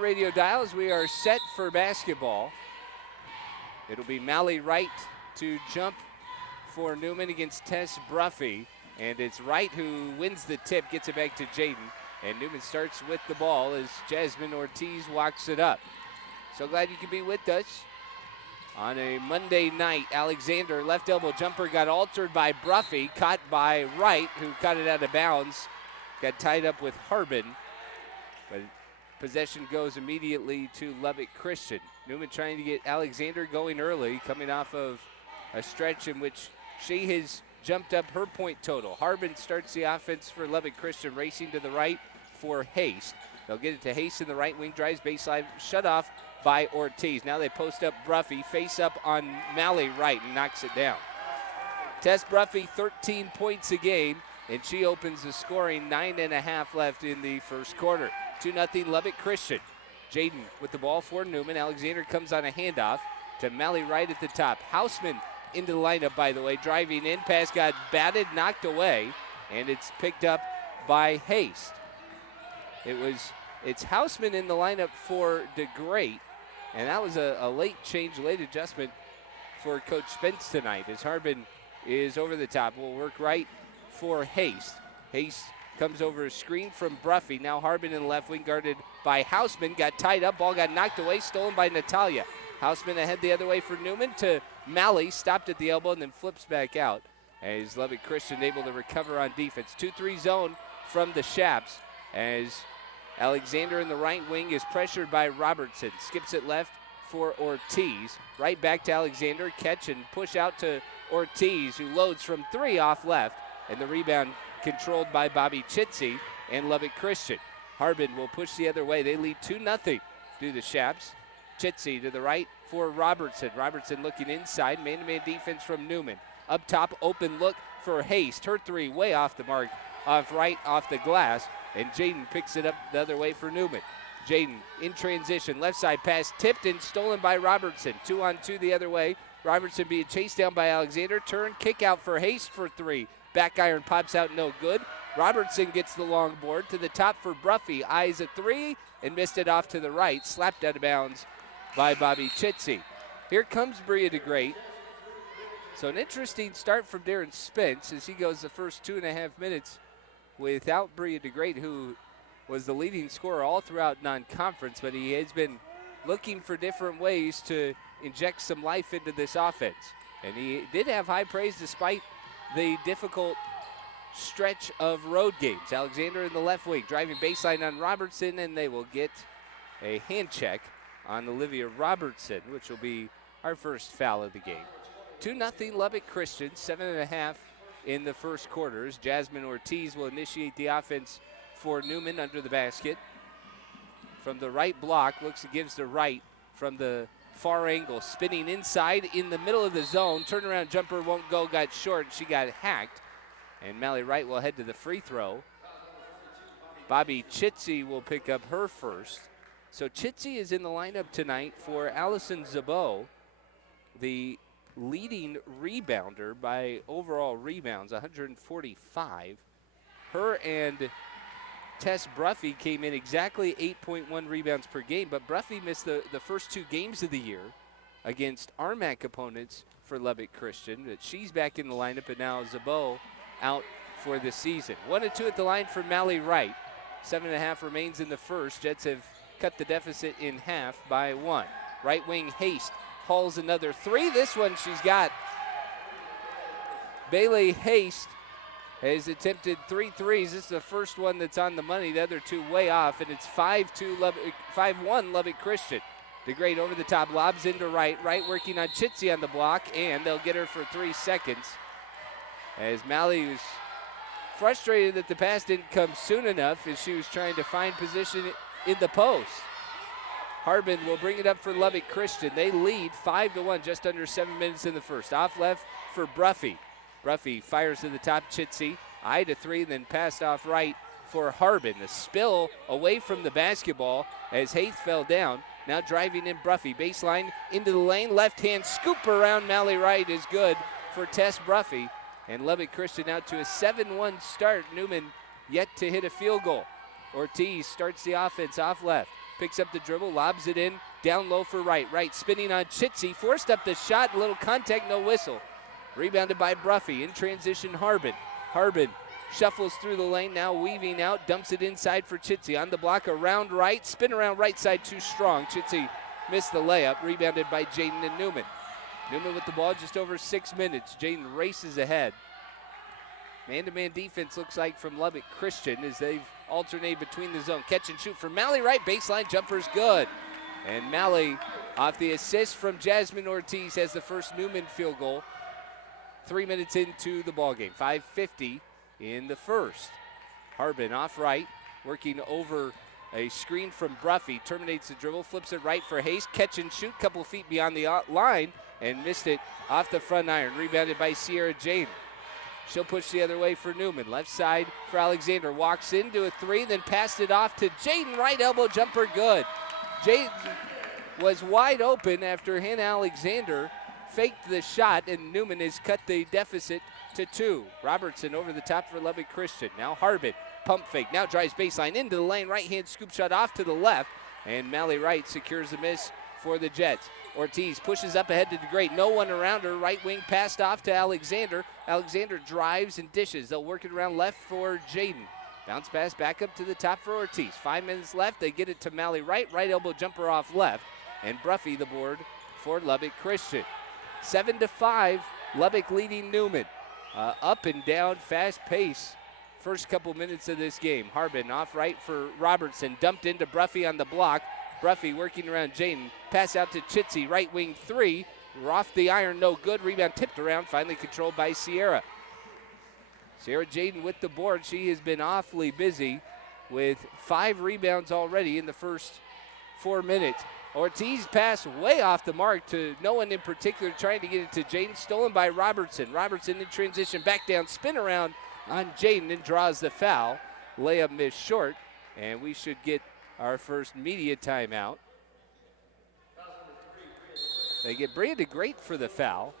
your radio dials. We are set for basketball. It'll be Mally Wright to jump for Newman against Tess Bruffy. And it's Wright who wins the tip, gets it back to Jaden. And Newman starts with the ball as Jasmine Ortiz walks it up. So glad you can be with us on a Monday night. Alexander, left elbow jumper, got altered by Bruffy, caught by Wright, who caught it out of bounds. Got tied up with Harbin. But possession goes immediately to Lubbock Christian. Newman trying to get Alexander going early, coming off of a stretch in which she has jumped up her point total. Harbin starts the offense for Lubbock Christian, racing to the right for Haste. They'll get it to Haste in the right wing, drives baseline, shut off by Ortiz. Now they post up Bruffy, face up on Mally Wright, and knocks it down. Tess Bruffy, 13 points a game, and she opens the scoring. 9.5 left in the first quarter. 2-0 Lubbock Christian. Jaden with the ball for Newman. Alexander comes on a handoff to Mally Wright at the top. Houseman into the lineup, by the way, driving in. Pass got batted, knocked away, and it's picked up by Haste. It's Houseman in the lineup for DeGreat, and that was a late change, late adjustment for Coach Spence tonight as Harbin is over the top. Will work right for Haste. Haste comes over a screen from Bruffy. Now Harbin in the left wing, guarded by Houseman. Got tied up, ball got knocked away, stolen by Natalia. Houseman ahead the other way for Newman to Mally, stopped at the elbow and then flips back out as Lubbock Christian able to recover on defense. 2-3 zone from the Shaps as Alexander in the right wing is pressured by Robertson. Skips it left for Ortiz. Right back to Alexander. Catch and push out to Ortiz, who loads from 3 off left. And the rebound controlled by Bobby Chitsey and Lubbock Christian. Harbin will push the other way. They lead 2-0 to the Shaps. Chitsey to the right for Robertson. Robertson looking inside. Man-to-man defense from Newman. Up top, open look for Haste. Her 3 way off the mark, off the glass. And Jaden picks it up the other way for Newman. Jaden in transition. Left side pass tipped and stolen by Robertson. 2-on-2 the other way. Robertson being chased down by Alexander. Turn, kick out for Haste for 3. Back iron pops out, no good. Robertson gets the long board to the top for Bruffy. Eyes a 3 and missed it off to the right. Slapped out of bounds by Bobby Chitsey. Here comes Bria DeGreat. So an interesting start from Darren Spence as he goes the first 2.5 minutes without Bria DeGreat, who was the leading scorer all throughout non-conference, but he has been looking for different ways to inject some life into this offense. And he did have high praise despite the difficult stretch of road games. Alexander in the left wing, driving baseline on Robertson, and they will get a hand check on Olivia Robertson, which will be our first foul of the game. 2-0 Lubbock Christian, 7.5 in the first quarters. Jasmine Ortiz will initiate the offense for Newman under the basket. From the right block, looks and gives to Wright from the far angle, spinning inside in the middle of the zone. Turnaround jumper won't go, got short. She got hacked. And Mally Wright will head to the free throw. Bobby Chitsey will pick up her first. So Chitsey is in the lineup tonight for Allison Zabot, the leading rebounder by overall rebounds, 145. Her and Tess Bruffy came in exactly 8.1 rebounds per game, but Bruffy missed the first 2 games of the year against RMAC opponents for Lubbock Christian. But she's back in the lineup, and now Zabot out for the season. 1-2 at the line for Mally Wright. 7.5 remains in the first. Jets have cut the deficit in half by 1. Right wing Haste hauls another 3. This one she's got. Bailey Haste has attempted 3 threes. This is the first one that's on the money. The other 2 way off, and it's 5-1 Lubbock Christian. DeGreat over the top, lobs into Wright. Wright working on Chitsey on the block, and they'll get her for 3 seconds. As Mally was frustrated that the pass didn't come soon enough as she was trying to find position in the post. Harbin will bring it up for Lubbock Christian. They lead 5-1, just under 7 minutes in the first. Off left for Bruffy. Bruffy fires to the top, Chitsey. Eye to 3, then passed off right for Harbin. The spill away from the basketball as Haith fell down. Now driving in Bruffy. Baseline into the lane. Left hand scoop around Mally Wright is good for Tess Bruffy. And Lubbock Christian out to a 7-1 start. Newman yet to hit a field goal. Ortiz starts the offense off left. picks up the dribble, lobs it in, down low for Wright. Wright spinning on Chitsey, forced up the shot, a little contact, no whistle. Rebounded by Bruffy, in transition Harbin. Harbin shuffles through the lane, now weaving out, dumps it inside for Chitsey. On the block, around Wright, spin around right side, too strong. Chitsey missed the layup, rebounded by Jaden and Newman. Newman with the ball, just over 6 minutes. Jaden races ahead. Man-to-man defense looks like from Lubbock Christian as they've alternated between the zone. Catch and shoot for Malley Wright. Baseline jumper's good. And Malley, off the assist from Jasmine Ortiz, has the first Newman field goal. 3 minutes into the ballgame. 5:50 in the first. Harbin off right, working over a screen from Bruffy. Terminates the dribble, flips it right for Hayes. Catch and shoot, couple feet beyond the line, and missed it off the front iron. Rebounded by Sierra Jaden. She'll push the other way for Newman. Left side for Alexander. Walks into a three, then passed it off to Jaden. Right elbow jumper, good. Jaden was wide open after Hannah Alexander faked the shot, and Newman has cut the deficit to 2. Robertson over the top for Lubbock Christian. Now Harbin, pump fake. Now drives baseline into the lane. Right-hand scoop shot off to the left, and Malley Wright secures the miss for the Jets. Ortiz pushes up ahead to DeGray. No one around her. Right wing passed off to Alexander. Alexander drives and dishes. They'll work it around left for Jaden. Bounce pass back up to the top for Ortiz. 5 minutes left. They get it to Malley Wright. Right elbow jumper off left. And Bruffy the board for Lubbock Christian. 7-5. Lubbock leading Newman. Up and down, fast pace. First couple minutes of this game. Harbin off right for Robertson. Dumped into Bruffy on the block. Bruffy working around Jaden. Pass out to Chitsey. Right wing three. Off the iron, no good. Rebound tipped around, finally controlled by Sierra. Sierra Jaden with the board. She has been awfully busy with 5 rebounds already in the first 4 minutes. Ortiz pass way off the mark to no one in particular, trying to get it to Jaden. Stolen by Robertson. Robertson in transition, back down, spin around on Jaden and draws the foul. Layup missed short, and we should get our first media timeout. They get Brandon Great for the foul.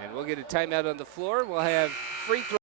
And we'll get a timeout on the floor. We'll have free throw.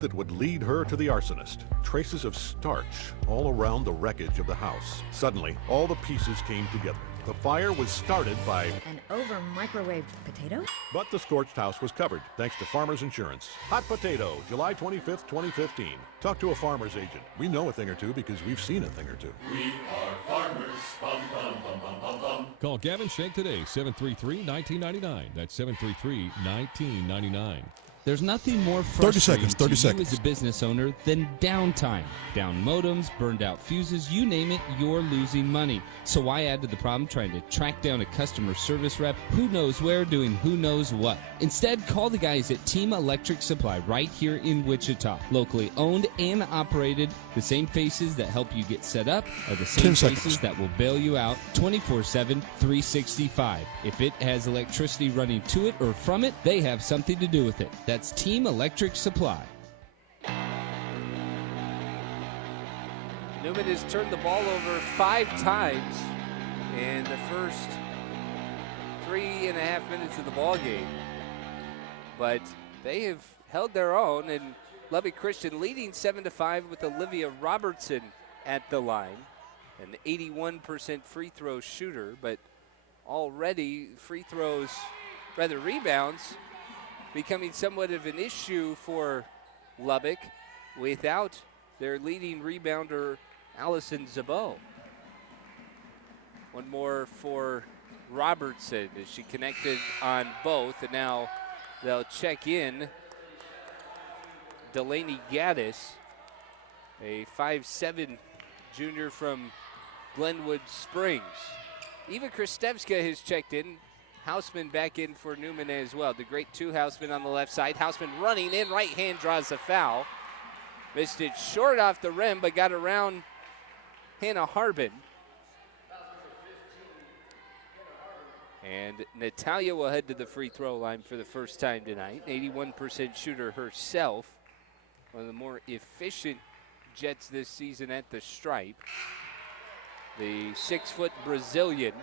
That would lead her to the arsonist. Traces of starch all around the wreckage of the house. Suddenly, all the pieces came together. The fire was started by an over-microwaved potato? But the scorched house was covered thanks to Farmers Insurance. Hot Potato, July 25th, 2015. Talk to a farmer's agent. We know a thing or two because we've seen a thing or two. We are farmers. Bum, bum, bum, bum, bum, bum. Call Gavin Shank today, 733-1999. That's 733-1999. There's nothing more frustrating 30 seconds. You as a business owner than downtime. Down modems, burned out fuses, you name it, you're losing money. So why add to the problem trying to track down a customer service rep who knows where doing who knows what? Instead, call the guys at Team Electric Supply right here in Wichita. Locally owned and operated, the same faces that help you get set up are the same faces that will bail you out 24/7, 365. If it has electricity running to it or from it, they have something to do with it. That's Team Electric Supply. Newman has turned the ball over 5 times in the first 3.5 minutes of the ball game. But they have held their own, and Lubbock Christian leading 7-5 with Olivia Robertson at the line, an 81% free throw shooter, but already rebounds becoming somewhat of an issue for Lubbock without their leading rebounder, Allison Zabot. One more for Robertson as she connected on both, and now they'll check in Delaney Gaddis, a 5'7" junior from Glenwood Springs. Eva Kristevska has checked in. Hausman back in for Newman as well. The great 2 Hausman on the left side. Hausman running in, right hand draws the foul. Missed it short off the rim, but got around Hannah Harbin. And Natalia will head to the free throw line for the first time tonight. 81% shooter herself. One of the more efficient Jets this season at the stripe. The 6-foot Brazilian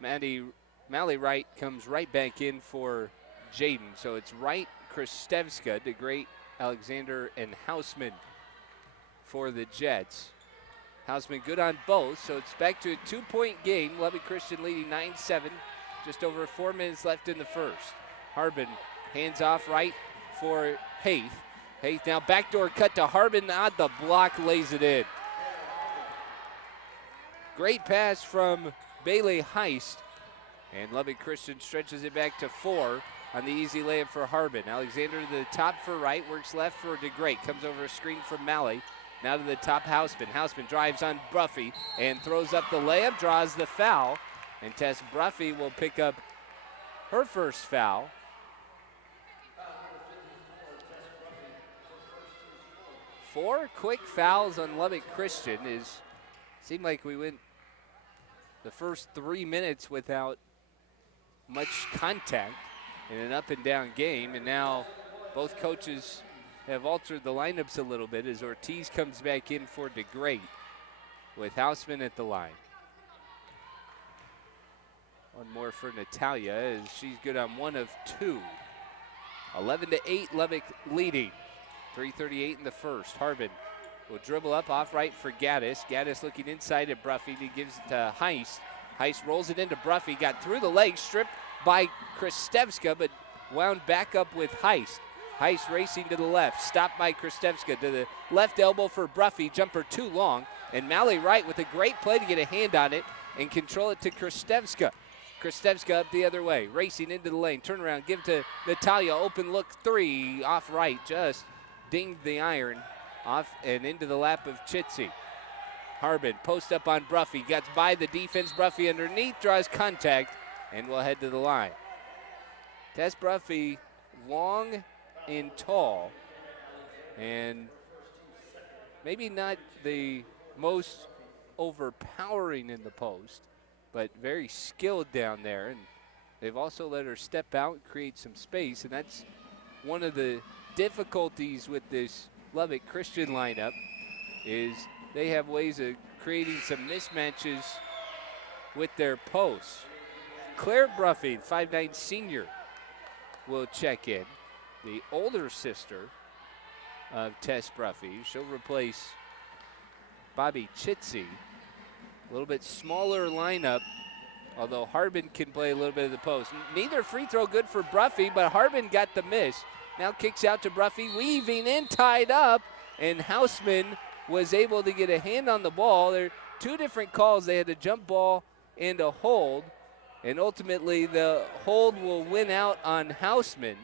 Mally Wright comes right back in for Jaden. So it's Wright, Kristevska, DeGrate, Alexander, and Hausman for the Jets. Hausman good on both, so it's back to a 2-point game. Lubbock Christian leading 9-7. Just over 4 minutes left in the first. Harbin hands off right for Haith. Haith now backdoor cut to Harbin on the block, lays it in. Great pass from Bailey Heist. And Lubbock Christian stretches it back to 4 on the easy layup for Harbin. Alexander to the top for Wright, works left for DeGrate. Comes over a screen from Malley. Now to the top, Hausman. Hausman drives on Bruffy and throws up the layup, draws the foul. And Tess Bruffy will pick up her first foul. Four quick fouls on Lubbock Christian. Seemed like we went the first 3 minutes without much contact in an up and down game, and now both coaches have altered the lineups a little bit as Ortiz comes back in for DeGrate with Hausman at the line. One more for Natalia as she's good on 1 of 2. 11-8, Lubbock leading. 3:38 in the first. Harbin will dribble up off right for Gaddis. Gaddis looking inside at Bruffy. He gives it to Heist. Heist rolls it into Bruffy. Got through the legs, stripped by Kristevska, but wound back up with Heist. Heist racing to the left, stopped by Kristevska. To the left elbow for Bruffy. Jumper too long. And Mally Wright with a great play to get a hand on it and control it to Kristevska. Kristevska up the other way, racing into the lane. Turn around, give to Natalia. Open look 3 off right. Just dinged the iron off and into the lap of Chitsey. Harbin post up on Bruffy, gets by the defense. Bruffy underneath, draws contact, and will head to the line. Tess Bruffy, long and tall, and maybe not the most overpowering in the post, but very skilled down there. And they've also let her step out, create some space, and that's one of the difficulties with this Lubbock Christian lineup is they have ways of creating some mismatches with their posts. Claire Bruffy, 5'9" senior, will check in. The older sister of Tess Bruffy. She'll replace Bobby Chitsey. A little bit smaller lineup, although Harbin can play a little bit of the post. Neither free throw good for Bruffy, but Harbin got the miss. Now kicks out to Bruffy, weaving in, tied up, and Hausman was able to get a hand on the ball. There are 2 different calls. They had a jump ball and a hold, and ultimately the hold will win out on Hausman.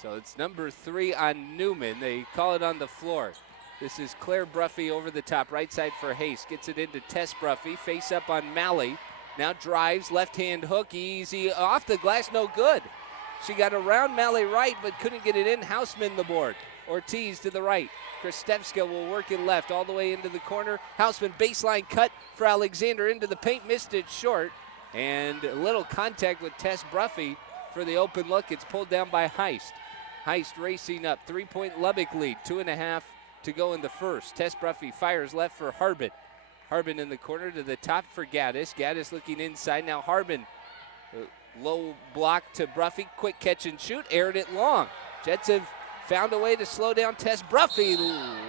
So it's number 3 on Newman. They call it on the floor. This is Claire Bruffy over the top, right side for Hayes. Gets it into Tess Bruffy, face up on Malley. Now drives, left-hand hook, easy, off the glass, no good. She got around Mally Wright, but couldn't get it in. Hausman the board. Ortiz to the right. Kristevska will work it left all the way into the corner. Hausman baseline cut for Alexander into the paint, missed it short. And a little contact with Tess Bruffy for the open look. It's pulled down by Heist. Heist racing up, 3-point Lubbock lead, 2.5 to go in the first. Tess Bruffy fires left for Harbin. Harbin in the corner to the top for Gaddis. Gaddis looking inside. Now Harbin, low block to Bruffy. Quick catch and shoot. Aired it long. Jets have found a way to slow down Tess Bruffy.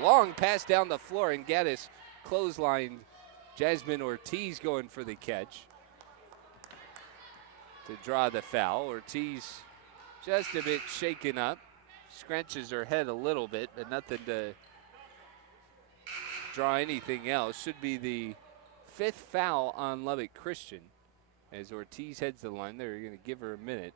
Long pass down the floor, and Gaddis clotheslined Jasmine Ortiz going for the catch to draw the foul. Ortiz just a bit shaken up. Scrunches her head a little bit, but nothing to draw anything else. Should be the 5th foul on Lubbock Christian as Ortiz heads to the line. They're going to give her a minute.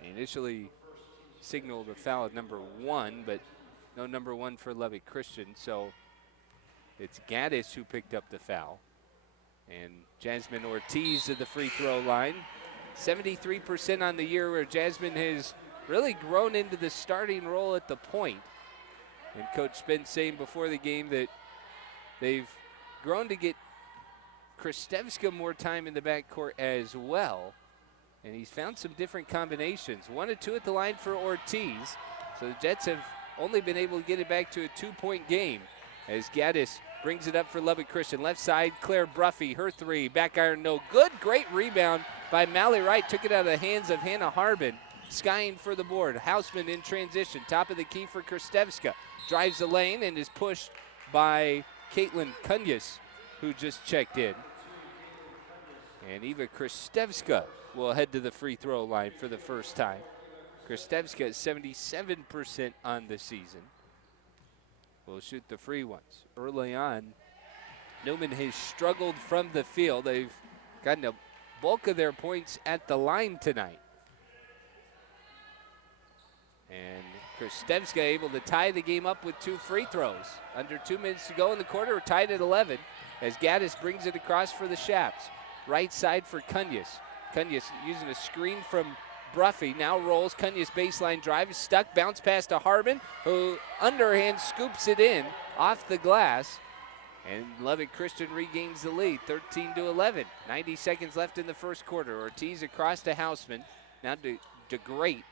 They initially signaled a foul at number 1, but no number 1 for Lubbock Christian, so it's Gaddis who picked up the foul. And Jasmine Ortiz at the free throw line. 73% on the year, where Jasmine has really grown into the starting role at the point. And Coach Spence saying before the game that they've grown to get Kristevska more time in the backcourt as well. And he's found some different combinations. 1 of 2 at the line for Ortiz. So the Jets have only been able to get it back to a 2-point game as Gaddis brings it up for Lubbock Christian. Left side, Claire Bruffy, her 3. Back iron, no good. Great rebound by Mally Wright. Took it out of the hands of Hannah Harbin. Skying for the board. Hausman in transition. Top of the key for Krstevska. Drives the lane and is pushed by Caitlin Kunyas, who just checked in. And Eva Krstevska will head to the free throw line for the first time. Krstevska is 77% on the season. Will shoot the free ones. Early on, Newman has struggled from the field. They've gotten a bulk of their points at the line tonight. And Krstevska able to tie the game up with 2 free throws. Under 2 minutes to go in the quarter, we're tied at 11 as Gaddis brings it across for the Shaps. Right side for Kunyas. Kunyas using a screen from Bruffy, now rolls. Kunyas baseline drive is stuck, bounce pass to Harbin, who underhand scoops it in off the glass. And Lubbock Christian regains the lead, 13-11. 90 seconds left in the first quarter. Ortiz across to Hausman, now to DeGreat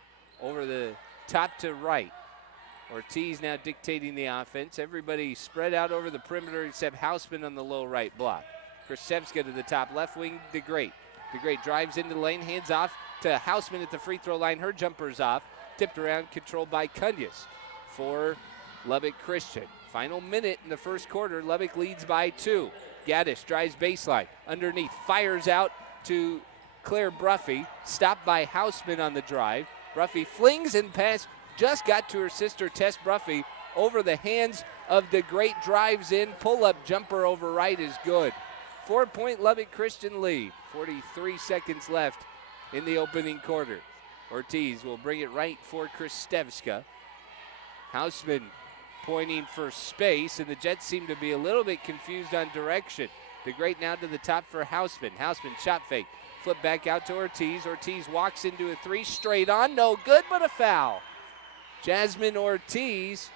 over the top to right. Ortiz now dictating the offense. Everybody spread out over the perimeter except Hausman on the low right block. Krstevska to the top left wing, DeGreat. DeGreat drives into the lane, hands off to Hausman at the free throw line. Her jumper's off, tipped around, controlled by Kunyas for Lubbock Christian. Final minute in the first quarter, Lubbock leads by 2. Gaddis drives baseline, underneath, fires out to Claire Bruffy, stopped by Hausman on the drive. Bruffy flings and pass, just got to her sister Tess Bruffy over the hands of DeGreat, drives in, pull-up jumper over right is good. 4-point Lubbock Christian lead, 43 seconds left in the opening quarter. Ortiz will bring it right for Krstevska. Hausman pointing for space, and the Jets seem to be a little bit confused on direction. DeGreat now to the top for Hausman. Hausman shot fake, flip back out to Ortiz. Ortiz walks into a 3 straight on, no good, but a foul. Jasmine Ortiz,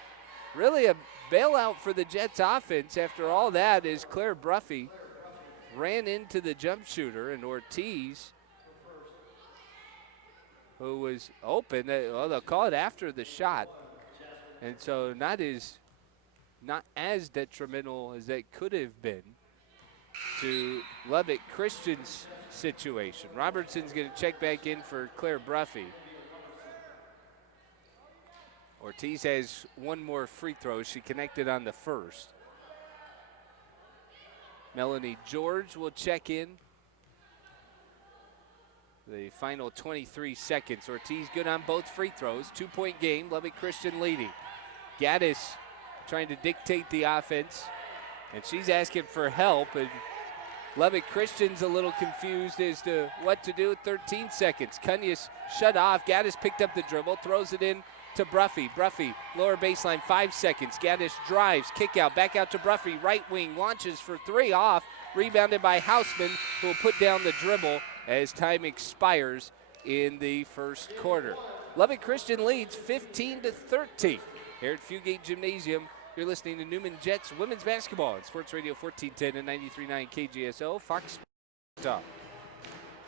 really a bailout for the Jets offense after all that, as Claire Bruffy ran into the jump shooter, and Ortiz, who was open, well, they'll call it after the shot, and so not as detrimental as that could have been to Lubbock Christian's situation. Robertson's going to check back in for Claire Bruffy. Ortiz has 1 more free throw. She connected on the first. Melanie George will check in. The final 23 seconds. Ortiz good on both free throws. 2-point game, Lubbock Christian leading. Gaddis trying to dictate the offense, and she's asking for help, and Lubbock Christian's a little confused as to what to do with 13 seconds. Kunyas shut off. Gaddis picked up the dribble, throws it in to Bruffy. Bruffy, lower baseline, 5 seconds. Gaddis drives, kick out, back out to Bruffy. Right wing, launches for 3 off. Rebounded by Hausman, who will put down the dribble as time expires in the first quarter. Lubbock Christian leads 15-13 here at Fugate Gymnasium. You're listening to Newman Jets women's basketball on Sports Radio 1410 and 93.9 KGSO, Fox Talk.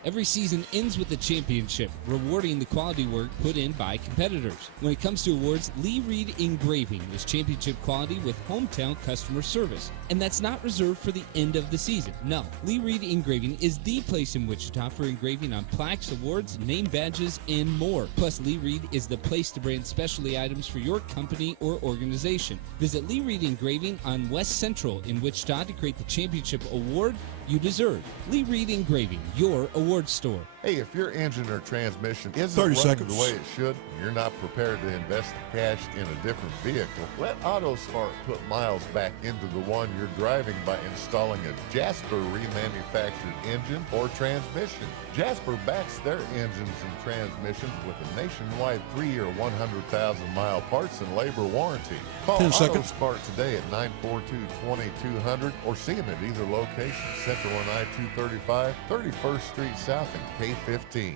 Every season ends with a championship, rewarding the quality work put in by competitors. When it comes to awards, Lee Reed Engraving is championship quality with hometown customer service. And that's not reserved for the end of the season. No, Lee Reed Engraving is the place in Wichita for engraving on plaques, awards, name badges, and more. Plus, Lee Reed is the place to brand specialty items for your company or organization. Visit Lee Reed Engraving on West Central in Wichita to create the championship award you deserve. Lee Reed Engraving, your award store. Hey, if your engine or transmission isn't running the way it should, and you're not prepared to invest the cash in a different vehicle, let AutoSmart put miles back into the one you're driving by installing a Jasper remanufactured engine or transmission. Jasper backs their engines and transmissions with a nationwide 3-year, 100,000-mile parts and labor warranty. Call AutoSmart today at 942-2200 or see them at either location, Central on I-235, 31st Street South, and K-15.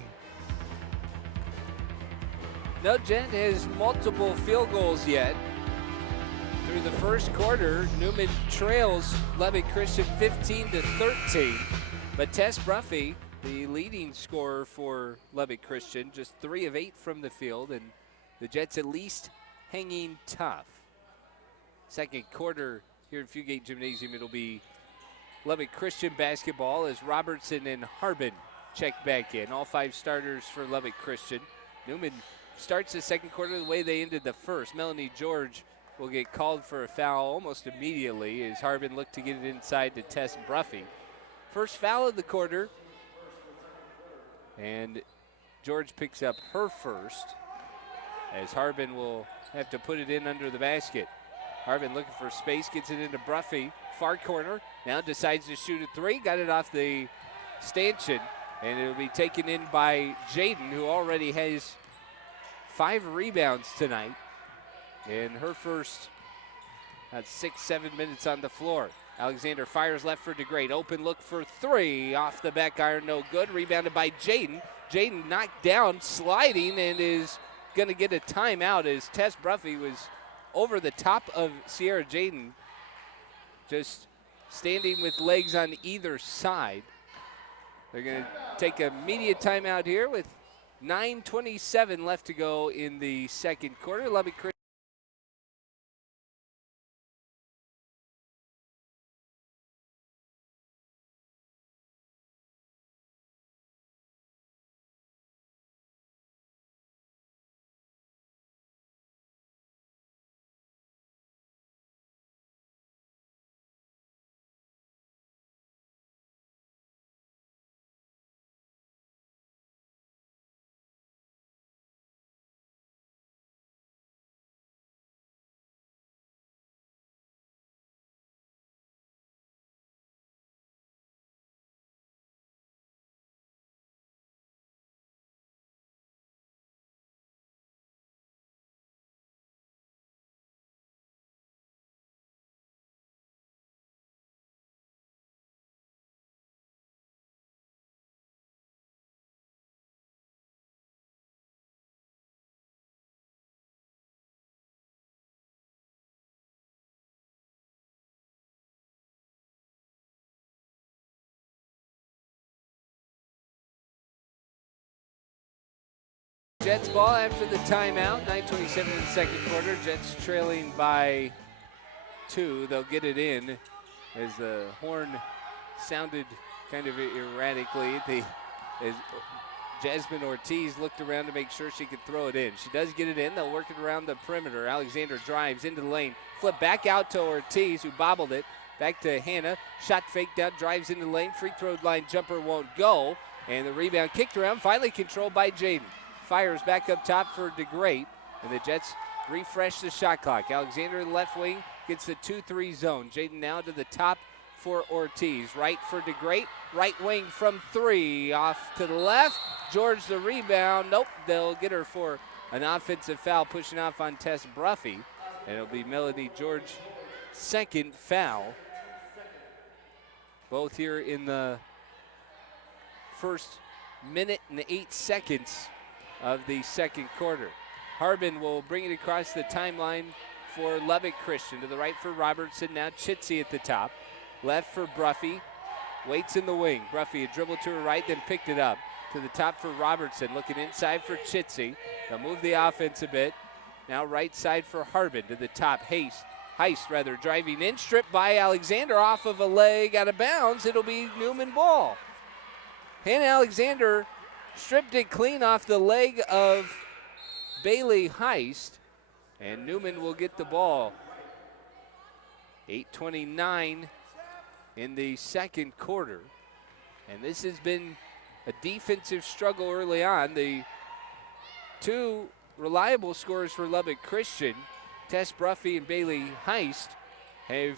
No Jet has multiple field goals yet. Through the first quarter, Newman trails Lubbock Christian 15-13, but Tess Bruffy the leading scorer for Lubbock Christian, just 3 of 8 from the field, and the Jets at least hanging tough. Second quarter here at Fugate Gymnasium, it'll be Lubbock Christian basketball as Robertson and Harbin check back in. All 5 starters for Lubbock Christian. Newman starts the second quarter the way they ended the first. Melanie George will get called for a foul almost immediately as Harbin looked to get it inside to Tess Bruffy. First foul of the quarter, and George picks up her first as Harbin will have to put it in under the basket. Harbin looking for space, gets it into Bruffy, far corner, now decides to shoot a 3, got it off the stanchion, and it'll be taken in by Jaden, who already has 5 rebounds tonight in her first 6-7 minutes on the floor. Alexander fires left for DeGrade. Open look for 3. Off the back iron, no good. Rebounded by Jaden. Jaden knocked down, sliding, and is going to get a timeout as Tess Bruffy was over the top of Sierra Jaden, just standing with legs on either side. They're going to take a immediate timeout here with 9:27 left to go in the second quarter. Lubbock Christian. Jets ball after the timeout, 9:27 in the second quarter. Jets trailing by 2. They'll get it in as the horn sounded kind of erratically. As Jasmine Ortiz looked around to make sure she could throw it in. She does get it in. They'll work it around the perimeter. Alexander drives into the lane. Flip back out to Ortiz, who bobbled it. Back to Hannah. Shot fake down, drives into the lane. Free throw line jumper won't go. And the rebound kicked around, finally controlled by Jaden. Fires back up top for DeGrate, and the Jets refresh the shot clock. Alexander in the left wing gets the 2-3 zone. Jaden now to the top for Ortiz. Right for DeGrate, right wing from 3. Off to the left. George the rebound. Nope, they'll get her for an offensive foul, pushing off on Tess Bruffy. And it'll be Melody George's second foul. Both here in the first minute and 8 seconds of the second quarter. Harbin will bring it across the timeline for Lubbock Christian. To the right for Robertson, now Chitsey at the top. Left for Bruffy, waits in the wing. Bruffy a dribble to her right, then picked it up. To the top for Robertson, looking inside for Chitsey. They'll move the offense a bit. Now right side for Harbin, to the top. Heist driving in, stripped by Alexander off of a leg, out of bounds. It'll be Newman ball. Hannah Alexander stripped it clean off the leg of Bailey Heist, and Newman will get the ball. 8:29 in the second quarter, and this has been a defensive struggle early on. The 2 reliable scorers for Lubbock Christian, Tess Bruffy and Bailey Heist, have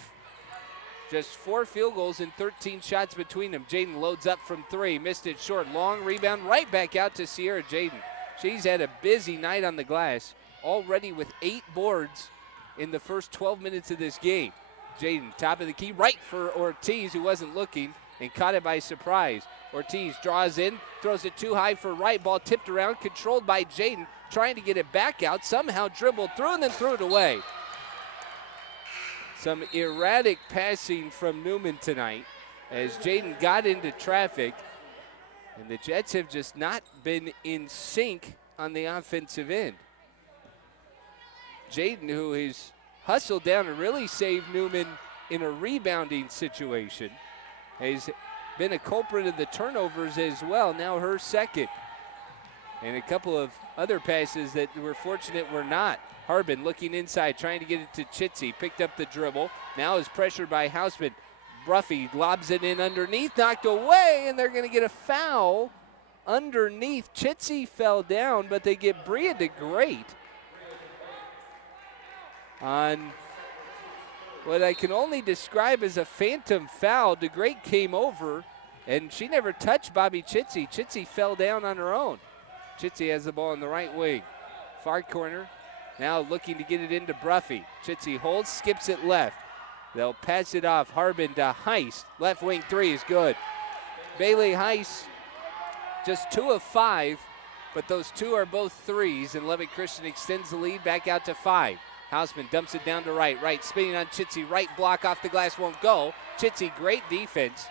just 4 field goals and 13 shots between them. Jaden loads up from 3, missed it short. Long rebound right back out to Sierra Jaden. She's had a busy night on the glass, already with 8 boards in the first 12 minutes of this game. Jaden, top of the key, right for Ortiz, who wasn't looking, and caught it by surprise. Ortiz draws in, throws it too high for right. Ball tipped around, controlled by Jaden, trying to get it back out. Somehow dribbled through and then threw it away. Some erratic passing from Newman tonight as Jaden got into traffic And the Jets have just not been in sync on the offensive end. Jaden, who has hustled down and really saved Newman in a rebounding situation, has been a culprit of the turnovers as well. Now her second. And a couple of other passes that were fortunate were not. Harbin looking inside, trying to get it to Chitsey. Picked up the dribble. Now is pressured by Hausman. Bruffy lobs it in underneath, knocked away, and they're going to get a foul underneath. Chitsey fell down, but they get Bria DeGreat on what I can only describe as a phantom foul. DeGreat came over, and she never touched Bobby Chitsey. Chitsey fell down on her own. Chitsey has the ball in the right wing. Far corner, now looking to get it into Bruffy. Chitsey holds, skips it left. They'll pass it off. Harbin to Heist. Left wing three is good. Bailey Heist, just 2 of 5, but those 2 are both threes, and Lubbock Christian extends the lead back out to 5. Hausman dumps it down to right. Right, spinning on Chitsey. Right block off the glass, won't go. Chitsey, great defense,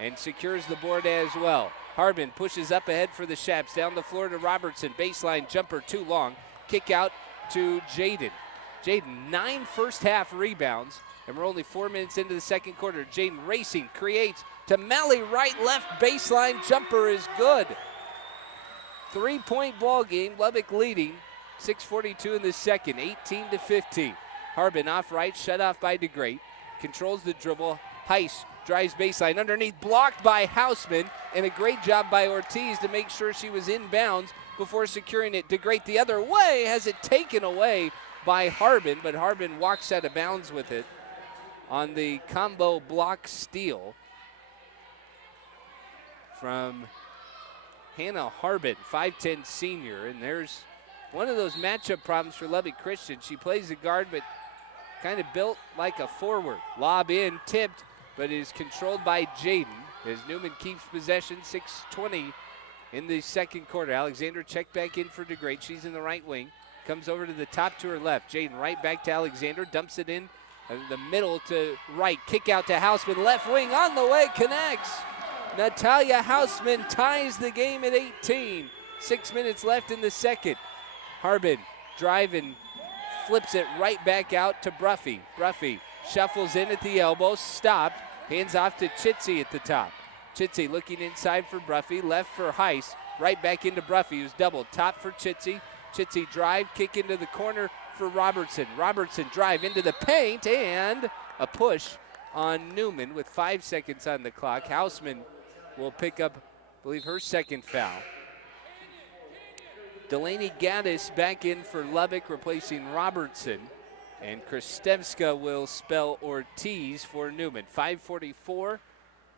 and secures the board as well. Harbin pushes up ahead for the Shaps. Down the floor to Robertson. Baseline jumper too long. Kick out to Jaden. Jaden, 9 first half rebounds, and we're only 4 minutes into the second quarter. Jaden racing, creates to Mally Wright. Left baseline jumper is good. 3-point ball game. Lubbock leading. 6:42 in the second. 18-15. Harbin off right, shut off by DeGreat. Controls the dribble. Heiss drives baseline underneath, blocked by Hausman, and a great job by Ortiz to make sure she was in bounds before securing it. DeGreat the other way, has it taken away by Harbin, but Harbin walks out of bounds with it on the combo block steal from Hannah Harbin, 5'10 senior. And there's one of those matchup problems for Lubbock Christian. She plays the guard, but kind of built like a forward. Lob in, tipped, but is controlled by Jaden as Newman keeps possession. 6:20 in the second quarter. Alexander checked back in for DeGreat. She's in the right wing. Comes over to the top to her left. Jaden right back to Alexander. Dumps it in the middle to right. Kick out to Hausman. Left wing on the way. Connects. Natalia Hausman ties the game at 18. 6 minutes left in the second. Harbin driving, flips it right back out to Bruffy. Bruffy shuffles in at the elbow. Stopped. Hands off to Chitsey at the top. Chitsey looking inside for Bruffy. Left for Heiss. Right back into Bruffy, who's doubled. Top for Chitsey. Chitsey drive, kick into the corner for Robertson. Robertson drive into the paint, and a push on Newman with 5 seconds on the clock. Hausman will pick up, I believe, her second foul. Delaney Gaddis back in for Lubbock, replacing Robertson. And Kristevska will spell Ortiz for Newman. 5:44,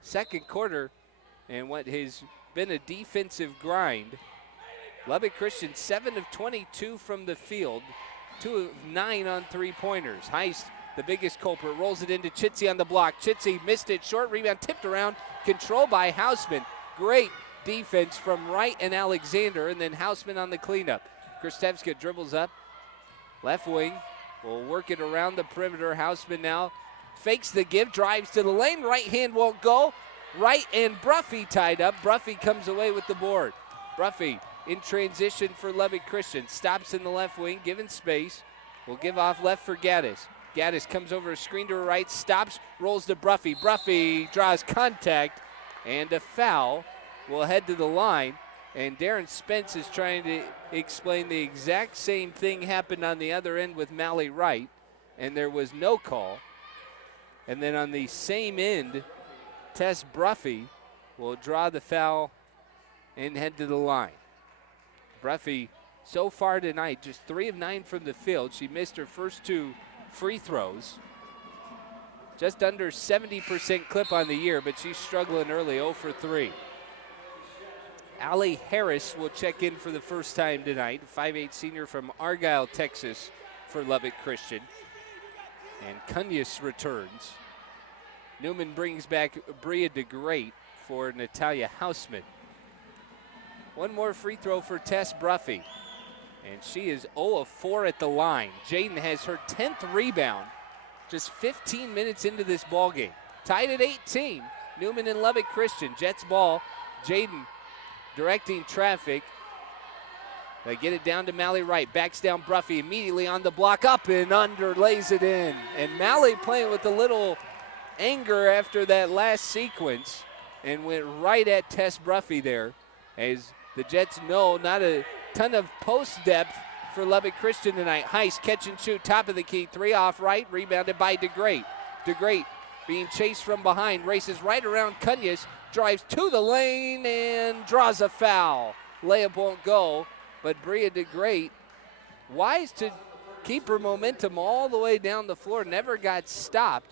second quarter, and what has been a defensive grind. Lubbock Christian 7 of 22 from the field, 2 of 9 on three-pointers. Heist, the biggest culprit, rolls it into Chitsey on the block. Chitsey missed it, short rebound, tipped around, controlled by Hausman. Great defense from Wright and Alexander, and then Hausman on the cleanup. Kristevska dribbles up, left wing, will work it around the perimeter. Hausman now fakes the give, drives to the lane, right hand won't go. Wright and Bruffy tied up. Bruffy comes away with the board. Bruffy in transition for Lubbock Christian. Stops in the left wing, given space. Will give off left for Gaddis. Gaddis comes over a screen to her right, stops, rolls to Bruffy. Bruffy draws contact, and a foul. Will head to the line, and Darren Spence is trying to explain the exact same thing happened on the other end with Mally Wright, and there was no call. And then on the same end, Tess Bruffy will draw the foul and head to the line. Bruffy, so far tonight, just 3 of 9 from the field. She missed her first 2 free throws. Just under 70% clip on the year, but she's struggling early, 0 for 3. Allie Harris will check in for the first time tonight, 5'8 senior from Argyle, Texas for Lubbock Christian. And Cunya's returns. Newman brings back Bria DeGreat for Natalia Hausman. One more free throw for Tess Bruffy, and she is 0 of 4 at the line. Jaden has her 10th rebound just 15 minutes into this ball game. Tied at 18, Newman and Lubbock Christian. Jets ball. Jaden directing traffic. They get it down to Mally Wright. Backs down Bruffy immediately on the block. Up and under, lays it in. And Mally playing with a little anger after that last sequence and went right at Tess Bruffy there. As the Jets know, not a ton of post depth for Lubbock Christian tonight. Heist, catch and shoot, top of the key. 3 off right, rebounded by DeGreat. DeGreat being chased from behind, races right around Cunya's, drives to the lane and draws a foul. Layup won't go, but Bria DeGreat, wise to keep her momentum all the way down the floor, never got stopped.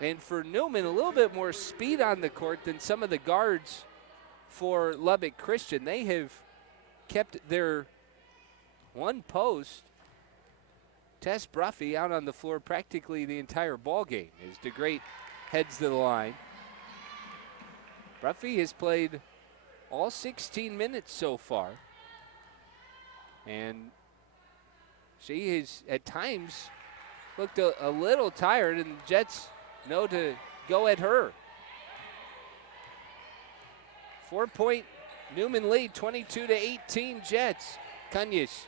And for Newman, a little bit more speed on the court than some of the guards for Lubbock Christian. They have kept their one post, Tess Bruffy, out on the floor practically the entire ball game as DeGreat heads to the line. Bruffy has played all 16 minutes so far, and she has at times looked a little tired, and the Jets know to go at her. 4-point Newman lead, 22-18 Jets. Cunya's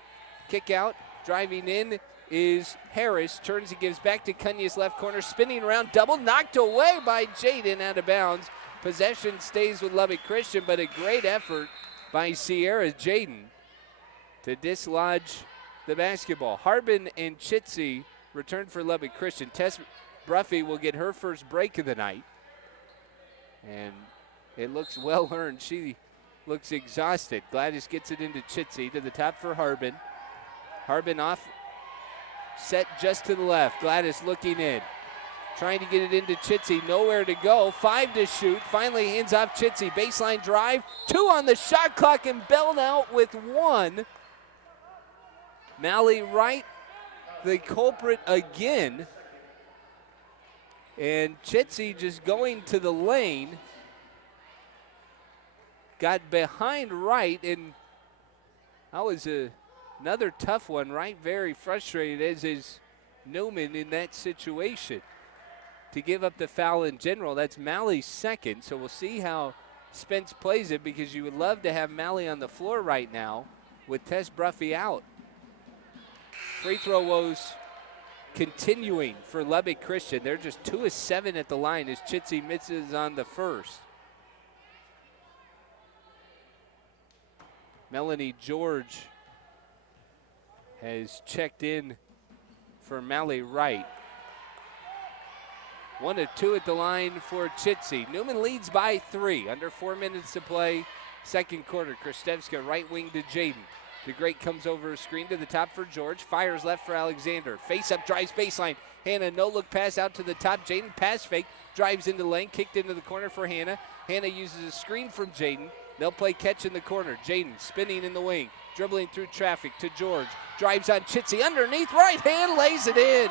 kick out, driving in is Harris. Turns and gives back to Cunya's left corner, spinning around, double, knocked away by Jaden out of bounds. Possession stays with Lubbock Christian, but a great effort by Sierra Jaden to dislodge the basketball. Harbin and Chitsey return for Lubbock Christian. Tess Bruffy will get her first break of the night, and it looks well earned. She looks exhausted. Gladys gets it into Chitsey to the top for Harbin. Harbin off, set just to the left. Gladys looking in, trying to get it into Chitsey. Nowhere to go. 5 to shoot. Finally hands off Chitsey. Baseline drive. 2 on the shot clock and bailed out with 1. Mally Wright, the culprit again. And Chitsey just going to the lane. Got behind Wright, and that was another tough one. Wright very frustrated, as is Newman in that situation. To give up the foul in general, that's Mally's second, so we'll see how Spence plays it, because you would love to have Mally on the floor right now with Tess Bruffy out. Free throw woes continuing for Lubbock Christian. They're just 2 of 7 at the line as Chitsey misses on the first. Melanie George has checked in for Mally Wright. 1 of 2 at the line for Chitsey. Newman leads by 3. Under 4 minutes to play. Second quarter. Kristevska right wing to Jaden. DeGreat comes over a screen to the top for George. Fires left for Alexander. Face up, drives baseline. Hannah, no look pass out to the top. Jaden pass fake. Drives into the lane. Kicked into the corner for Hannah. Hannah uses a screen from Jaden. They'll play catch in the corner. Jaden spinning in the wing. Dribbling through traffic to George. Drives on Chitsey underneath. Right hand lays it in.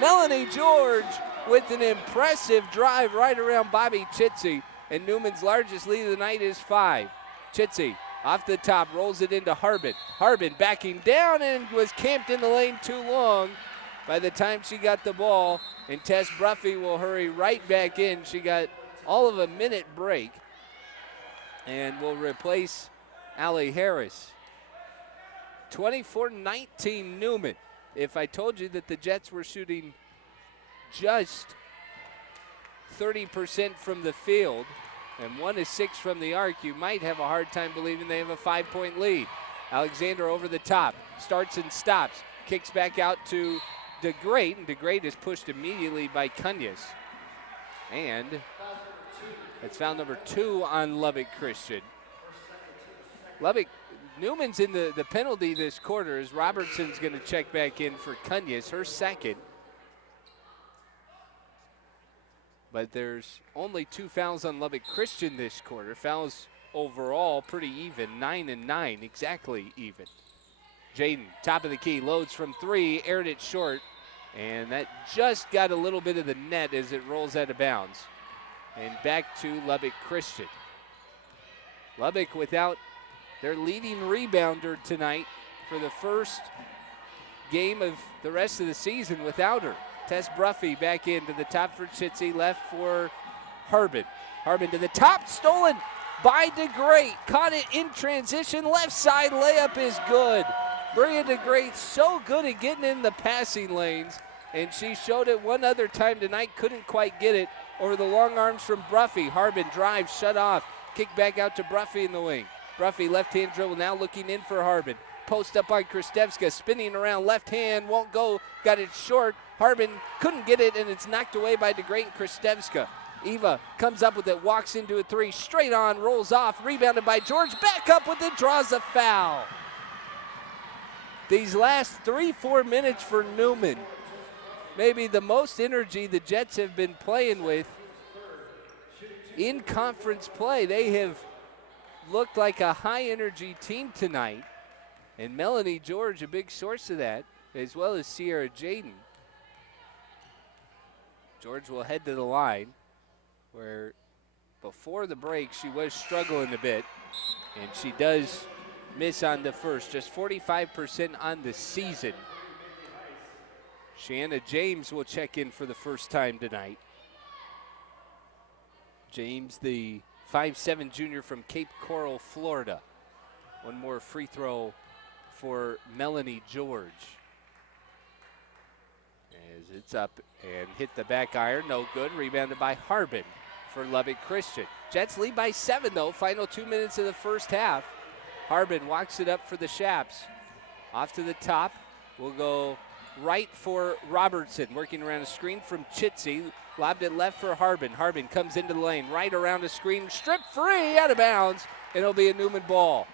Melanie George with an impressive drive right around Bobby Chitsey. And Newman's largest lead of the night is 5. Chitsey off the top, rolls it into Harbin. Harbin backing down and was camped in the lane too long by the time she got the ball. And Tess Bruffy will hurry right back in. She got all of a minute break and will replace Allie Harris. 24-19 Newman. If I told you that the Jets were shooting just 30% from the field and 1 of 6 from the arc, you might have a hard time believing they have a 5-point lead. Alexander over the top, starts and stops, kicks back out to DeGreat, and DeGreat is pushed immediately by Cunya's. And that's foul number 2 on Lubbock Christian. Newman's in the penalty this quarter, as Robertson's going to check back in for Cunya's, her second. But there's only 2 fouls on Lubbock Christian this quarter. Fouls overall pretty even, 9 and 9, exactly even. Jaden, top of the key, loads from 3, aired it short, and that just got a little bit of the net as it rolls out of bounds. And back to Lubbock Christian. Lubbock without their leading rebounder tonight for the first game of the rest of the season without her. Tess Bruffy back in to the top for Chitsey, left for Harbin. Harbin to the top, stolen by DeGreat. Caught it in transition. Left side layup is good. Bria DeGreat so good at getting in the passing lanes, and she showed it one other time tonight. Couldn't quite get it over the long arms from Bruffy. Harbin drives, shut off. Kick back out to Bruffy in the wing. Bruffy left-hand dribble, now looking in for Harbin. Post up by Kristevska, spinning around, left hand, won't go, got it short. Harbin couldn't get it, and it's knocked away by DeGreat and Kristevska. Eva comes up with it, walks into a three, straight on, rolls off, rebounded by George, back up with it, draws a foul. These last 3-4 minutes for Newman, maybe the most energy the Jets have been playing with in conference play. They have looked like a high-energy team tonight, and Melanie George a big source of that, as well as Sierra Jaden. George will head to the line, where before the break she was struggling a bit, and she does miss on the first, just 45% on the season. Shanna James will check in for the first time tonight. James, the 5'7" junior from Cape Coral, Florida. One more free throw for Melanie George. As it's up and hit the back iron, no good. Rebounded by Harbin for Lubbock Christian. Jets lead by 7 though, final 2 minutes of the first half. Harbin walks it up for the Shaps. Off to the top, will go right for Robertson, working around a screen from Chitsey. Lobbed it left for Harbin. Harbin comes into the lane, right around a screen, stripped free, out of bounds, and it'll be a Newman ball.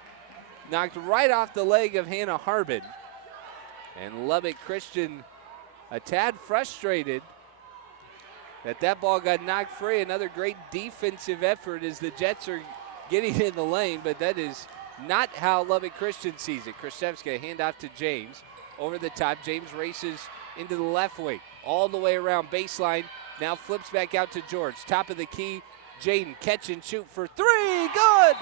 Knocked right off the leg of Hannah Harbin. And Lubbock Christian a tad frustrated that ball got knocked free. Another great defensive effort as the Jets are getting in the lane, but that is not how Lubbock Christian sees it. Krzyzewska handoff to James. Over the top, James races into the left wing, all the way around baseline. Now flips back out to George. Top of the key, Jaden, catch and shoot for three, good!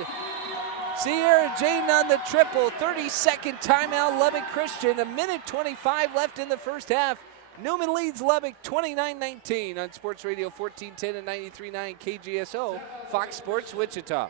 Sierra Jaden on the triple, 32nd timeout, Lubbock Christian. 1:25 left in the first half. Newman leads Lubbock 29-19 on Sports Radio 1410 and 93.9 KGSO, Fox Sports Wichita.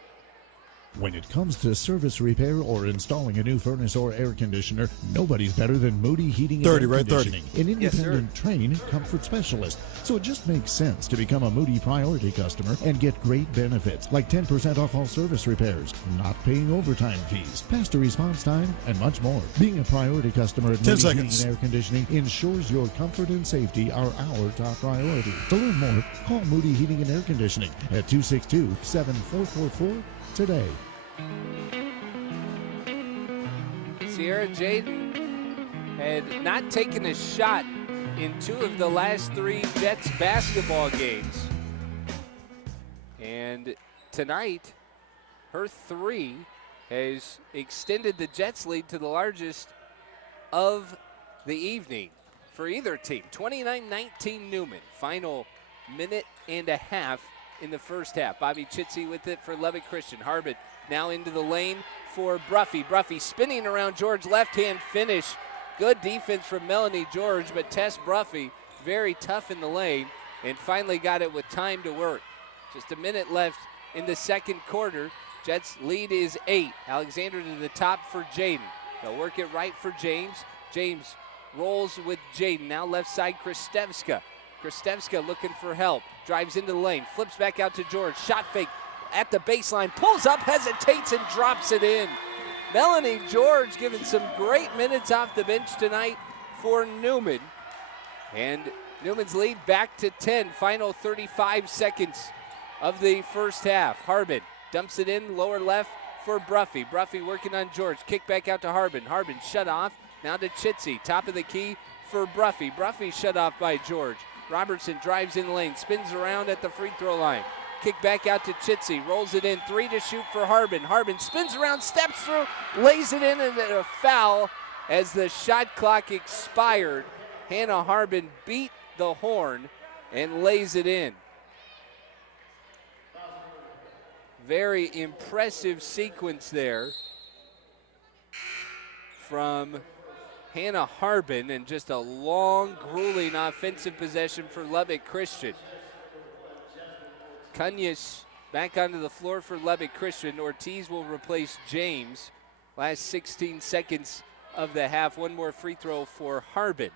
When it comes to service repair or installing a new furnace or air conditioner, nobody's better than Moody Heating and Air Conditioning, an independent, trained comfort specialist. So it just makes sense to become a Moody Priority customer and get great benefits like 10% off all service repairs, not paying overtime fees, faster response time, and much more. Being a Priority customer at Moody Heating and Air Conditioning ensures your comfort and safety are our top priority. To learn more, call Moody Heating and Air Conditioning at 262-7444 today. Sierra Jaden had not taken a shot in 2 of the last 3 Jets basketball games. And tonight, her 3 has extended the Jets lead to the largest of the evening for either team. 29-19 Newman. Final minute and a half in the first half. Bobby Chitsey with it for Lubbock Christian. Harbin now into the lane for Bruffy. Bruffy spinning around George, left-hand finish. Good defense from Melanie George, but Tess Bruffy very tough in the lane and finally got it with time to work. Just a minute left in the second quarter. Jets lead is 8. Alexander to the top for Jaden. They'll work it right for James. James rolls with Jaden. Now left side Krystevska. Krystevska looking for help. Drives into the lane. Flips back out to George. Shot fake at the baseline. Pulls up, hesitates, and drops it in. Melanie George giving some great minutes off the bench tonight for Newman. And Newman's lead back to 10. Final 35 seconds of the first half. Harbin dumps it in, lower left for Bruffy. Bruffy working on George. Kick back out to Harbin. Harbin shut off. Now to Chitsey. Top of the key for Bruffy. Bruffy shut off by George. Robertson drives in the lane, spins around at the free throw line. Kick back out to Chitsey, rolls it in, 3 to shoot for Harbin. Harbin spins around, steps through, lays it in, and a foul as the shot clock expired. Hannah Harbin beat the horn and lays it in. Very impressive sequence there from Hannah Harbin, and just a long, grueling offensive possession for Lubbock Christian. Cunya's back onto the floor for Lubbock Christian. Ortiz will replace James. Last 16 seconds of the half. One more free throw for Harbin.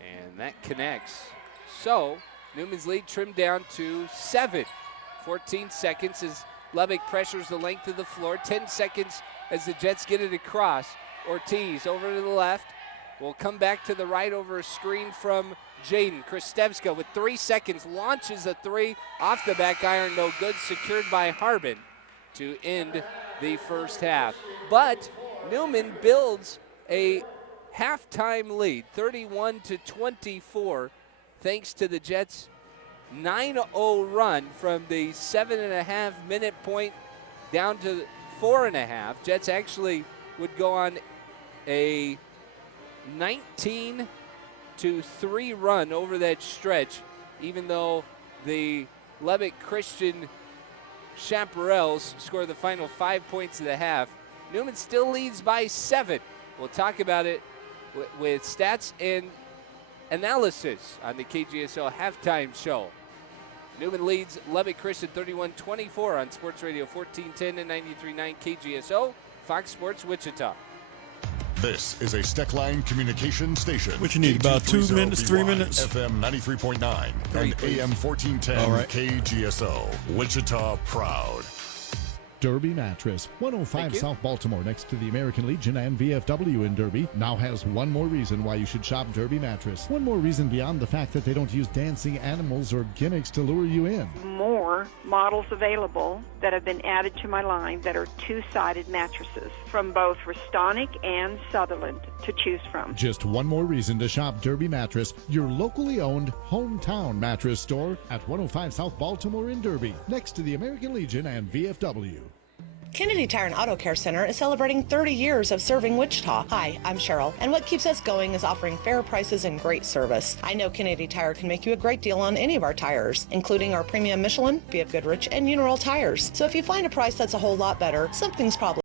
And that connects. So Newman's lead trimmed down to 7. 14 seconds as Lubbock pressures the length of the floor. 10 seconds as the Jets get it across. Ortiz over to the left. Will come back to the right over a screen from Jaden. Kristevska with 3 seconds launches a three off the back iron. No good. Secured by Harbin to end the first half. But Newman builds a halftime lead, 31-24, thanks to the Jets' 9-0 run from the 7.5-minute point down to 4.5. Jets actually would go on a 19-3 run over that stretch, even though the Lubbock Christian Chaparrals score the final 5 points of the half. Newman still leads by 7. We'll talk about it with stats and analysis on the KGSO halftime show. Newman leads Lubbock Christian 31-24 on Sports Radio 1410 and 93.9 KGSO, Fox Sports Wichita. This is a Steckline communication station. What you need, about 2 minutes, 3 minutes? FM 93.9 and AM 1410 All right. KGSO. Wichita proud. Derby Mattress, 105 South Baltimore, next to the American Legion and VFW in Derby, now has one more reason why you should shop Derby Mattress. One more reason beyond the fact that they don't use dancing animals or gimmicks to lure you in. More models available that have been added to my line that are two-sided mattresses from both Restonic and Sutherland to choose from. Just one more reason to shop Derby Mattress, your locally owned hometown mattress store at 105 South Baltimore in Derby, next to the American Legion and VFW. Kennedy Tire and Auto Care Center is celebrating 30 years of serving Wichita. Hi, I'm Cheryl, and what keeps us going is offering fair prices and great service. I know Kennedy Tire can make you a great deal on any of our tires, including our premium Michelin, BF Goodrich, and Uniroyal tires. So if you find a price that's a whole lot better, something's probably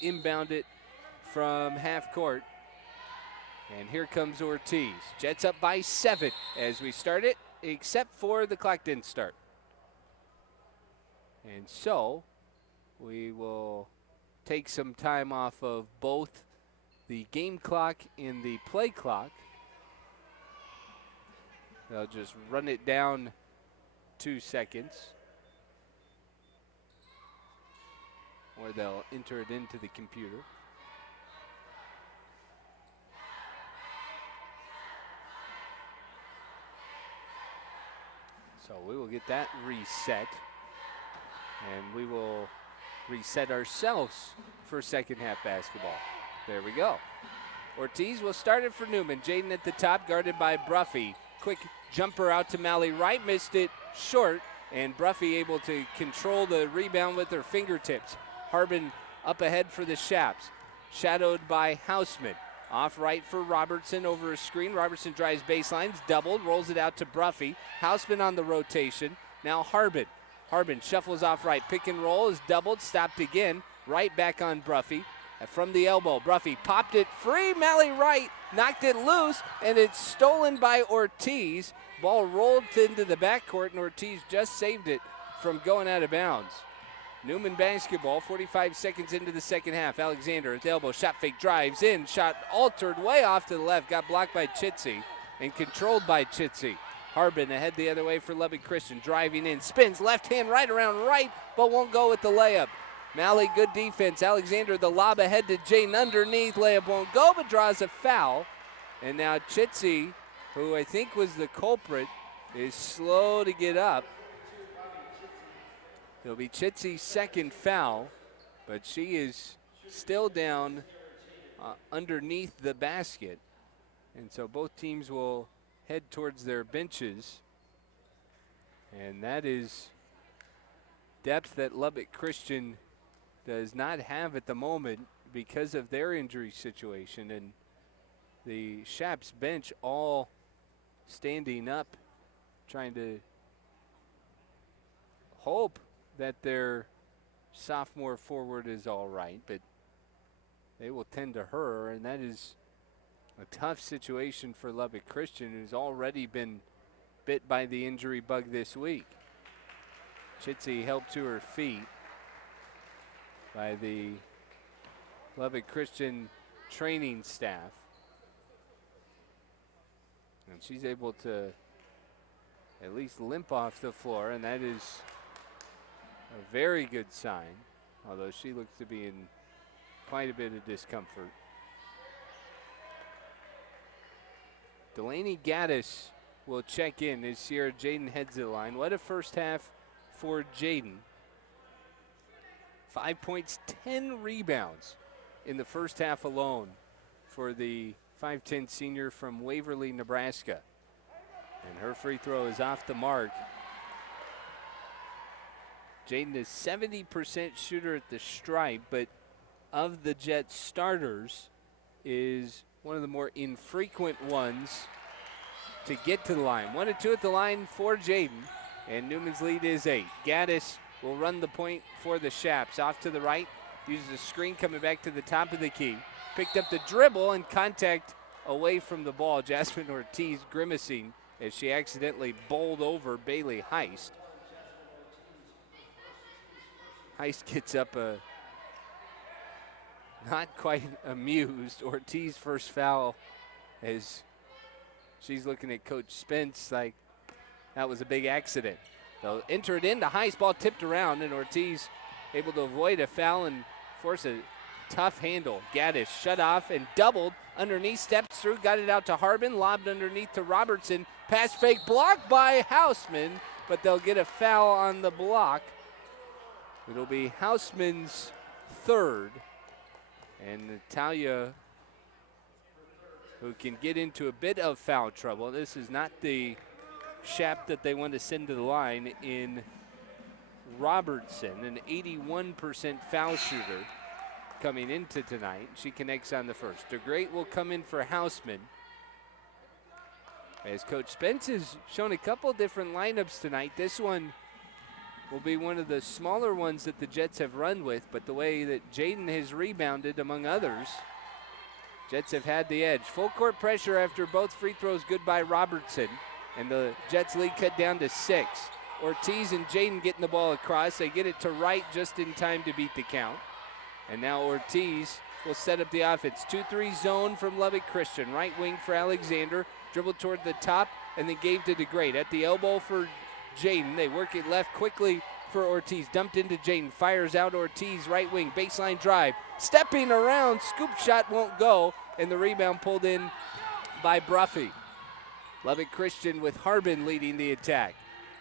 inbound it from half court. And here comes Ortiz. Jets up by 7 as we start it, except for the clock didn't start. And so we will take some time off of both the game clock and the play clock. They'll just run it down 2 seconds. Or they'll enter it into the computer. So we will get that reset. And we will reset ourselves for second half basketball. There we go. Ortiz will start it for Newman. Jaden at the top, guarded by Bruffy. Quick jumper out to Mally Wright, missed it short, and Bruffy able to control the rebound with her fingertips. Harbin up ahead for the Shaps, shadowed by Houseman. Off right for Robertson over a screen. Robertson drives baselines, doubled, rolls it out to Bruffy. Houseman on the rotation. Now Harbin. Harbin shuffles off right. Pick and roll is doubled, stopped again. Right back on Bruffy. From the elbow, Bruffy popped it free. Mally Wright knocked it loose, and it's stolen by Ortiz. Ball rolled into the backcourt, and Ortiz just saved it from going out of bounds. Newman basketball, 45 seconds into the second half. Alexander at the elbow, shot fake, drives in, shot altered way off to the left, got blocked by Chitsey and controlled by Chitsey. Harbin ahead the other way for Lubbock Christian, driving in, spins left hand right around right, but won't go with the layup. Mally, good defense. Alexander, the lob ahead to Jane underneath. Layup won't go, but draws a foul. And now Chitsey, who I think was the culprit, is slow to get up. It'll be Chitsey's second foul, but she is still down underneath the basket. And so both teams will head towards their benches. And that is depth that Lubbock Christian does not have at the moment because of their injury situation. And the Shaps bench all standing up, trying to hope that their sophomore forward is all right, but they will tend to her, and that is a tough situation for Lubbock Christian, who's already been bit by the injury bug this week. Chitsey helped to her feet by the Lubbock Christian training staff. And she's able to at least limp off the floor, and that is a very good sign, although she looks to be in quite a bit of discomfort. Delaney Gaddis will check in as Sierra Jaden heads to the line. What a first half for Jaden. 5 points, 10 rebounds in the first half alone for the 5'10 senior from Waverly, Nebraska. And her free throw is off the mark. Jaden is 70% shooter at the stripe, but of the Jets starters is one of the more infrequent ones to get to the line. 1 of 2 at the line for Jaden, and Newman's lead is 8. Gaddis will run the point for the Shaps. Off to the right, uses a screen coming back to the top of the key. Picked up the dribble and contact away from the ball. Jasmine Ortiz grimacing as she accidentally bowled over Bailey Heist. Heist gets up not quite amused. Ortiz first foul as she's looking at Coach Spence like that was a big accident. They'll enter it into Heist, ball tipped around, and Ortiz able to avoid a foul and force a tough handle. Gaddis shut off and doubled underneath, steps through, got it out to Harbin, lobbed underneath to Robertson. Pass fake blocked by Houseman, but they'll get a foul on the block. It'll be Houseman's third. And Natalia, who can get into a bit of foul trouble. This is not the Shap that they want to send to the line in Robertson, an 81% foul shooter coming into tonight. She connects on the first. DeGreat will come in for Houseman. As Coach Spence has shown a couple different lineups tonight. This one will be one of the smaller ones that the Jets have run with, but the way that Jaden has rebounded, among others, Jets have had the edge. Full court pressure after both free throws, good by Robertson, and the Jets lead cut down to 6. Ortiz and Jaden getting the ball across. They get it to Wright just in time to beat the count. And now Ortiz will set up the offense. 2-3 zone from Lubbock Christian. Right wing for Alexander. Dribbled toward the top and then gave to DeGrade. At the elbow for Jaden. They work it left quickly for Ortiz. Dumped into Jaden. Fires out Ortiz. Right wing. Baseline drive. Stepping around. Scoop shot won't go. And the rebound pulled in by Bruffy. Lubbock Christian with Harbin leading the attack.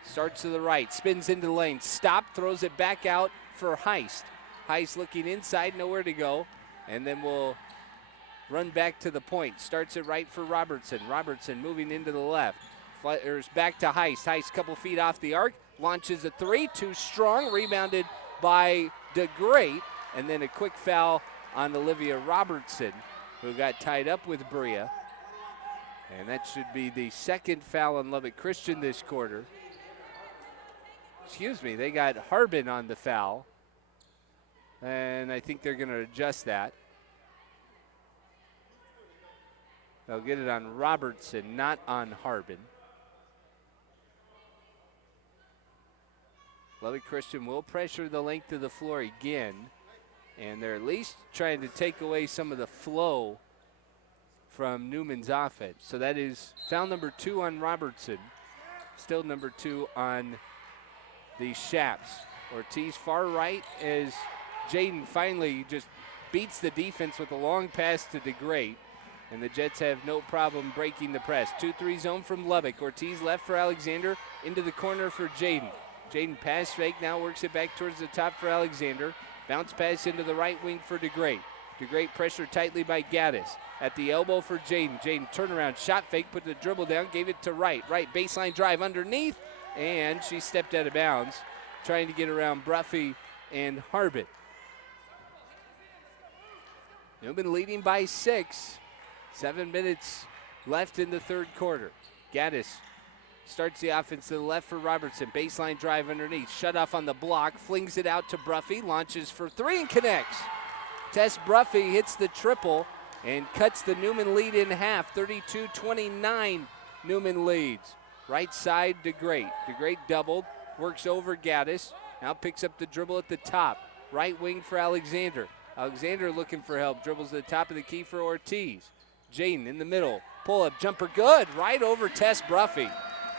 Starts to the right. Spins into the lane. Stop. Throws it back out for Heist. Heist looking inside. Nowhere to go. And then we'll run back to the point. Starts it right for Robertson. Robertson moving into the left. Flutters back to Heist. Heist couple feet off the arc. Launches a three. Too strong. Rebounded by DeGrate. And then a quick foul on Olivia Robertson, who got tied up with Bria. And that should be the second foul on Lubbock Christian this quarter. Excuse me, they got Harbin on the foul. And I think they're going to adjust that. They'll get it on Robertson, not on Harbin. Lubbock Christian will pressure the length of the floor again. And they're at least trying to take away some of the flow from Newman's offense. So that is foul number 2 on Robertson. Still number 2 on the Shaps. Ortiz far right as Jaden finally just beats the defense with a long pass to DeGrate. And the Jets have no problem breaking the press. 2-3 zone from Lubbock. Ortiz left for Alexander, into the corner for Jaden. Jaden pass fake, now works it back towards the top for Alexander. Bounce pass into the right wing for DeGrate. DeGrate pressured tightly by Gaddis. At the elbow for Jaden. Jaden turnaround, shot fake, put the dribble down, gave it to Wright. Wright baseline drive underneath, and she stepped out of bounds, trying to get around Bruffy and Harbin. Newman leading by 6. 7 minutes left in the third quarter. Gaddis starts the offense to the left for Robertson. Baseline drive underneath. Shut off on the block. Flings it out to Bruffy. Launches for 3 and connects. Tess Bruffy hits the triple and cuts the Newman lead in half. 32-29 Newman leads. Right side DeGrate. DeGrate doubled. Works over Gaddis. Now picks up the dribble at the top. Right wing for Alexander. Alexander looking for help. Dribbles to the top of the key for Ortiz. Jaden in the middle. Pull up jumper good. Right over Tess Bruffy.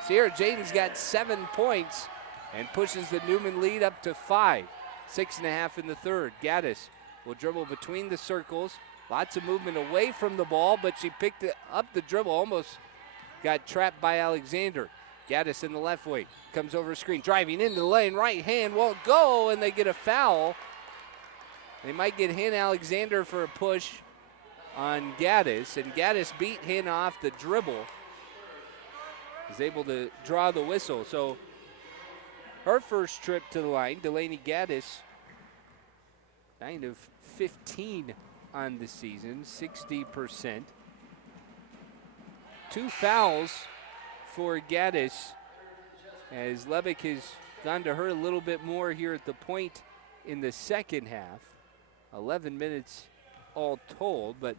See here, Jaden's got 7 points and pushes the Newman lead up to 5. 6.5 in the third. Gaddis will dribble between the circles. Lots of movement away from the ball, but she picked up the dribble. Almost got trapped by Alexander. Gaddis in the left wing. Comes over screen. Driving into the lane. Right hand won't go, and they get a foul. They might get Hen Alexander for a push on Gaddis, and Gaddis beat Hen off the dribble. Is able to draw the whistle. So her first trip to the line, Delaney Gaddis, 9 of 15 on the season, 60%. 2 fouls for Gaddis as Lubbock has gone to her a little bit more here at the point in the second half. 11 minutes all told, but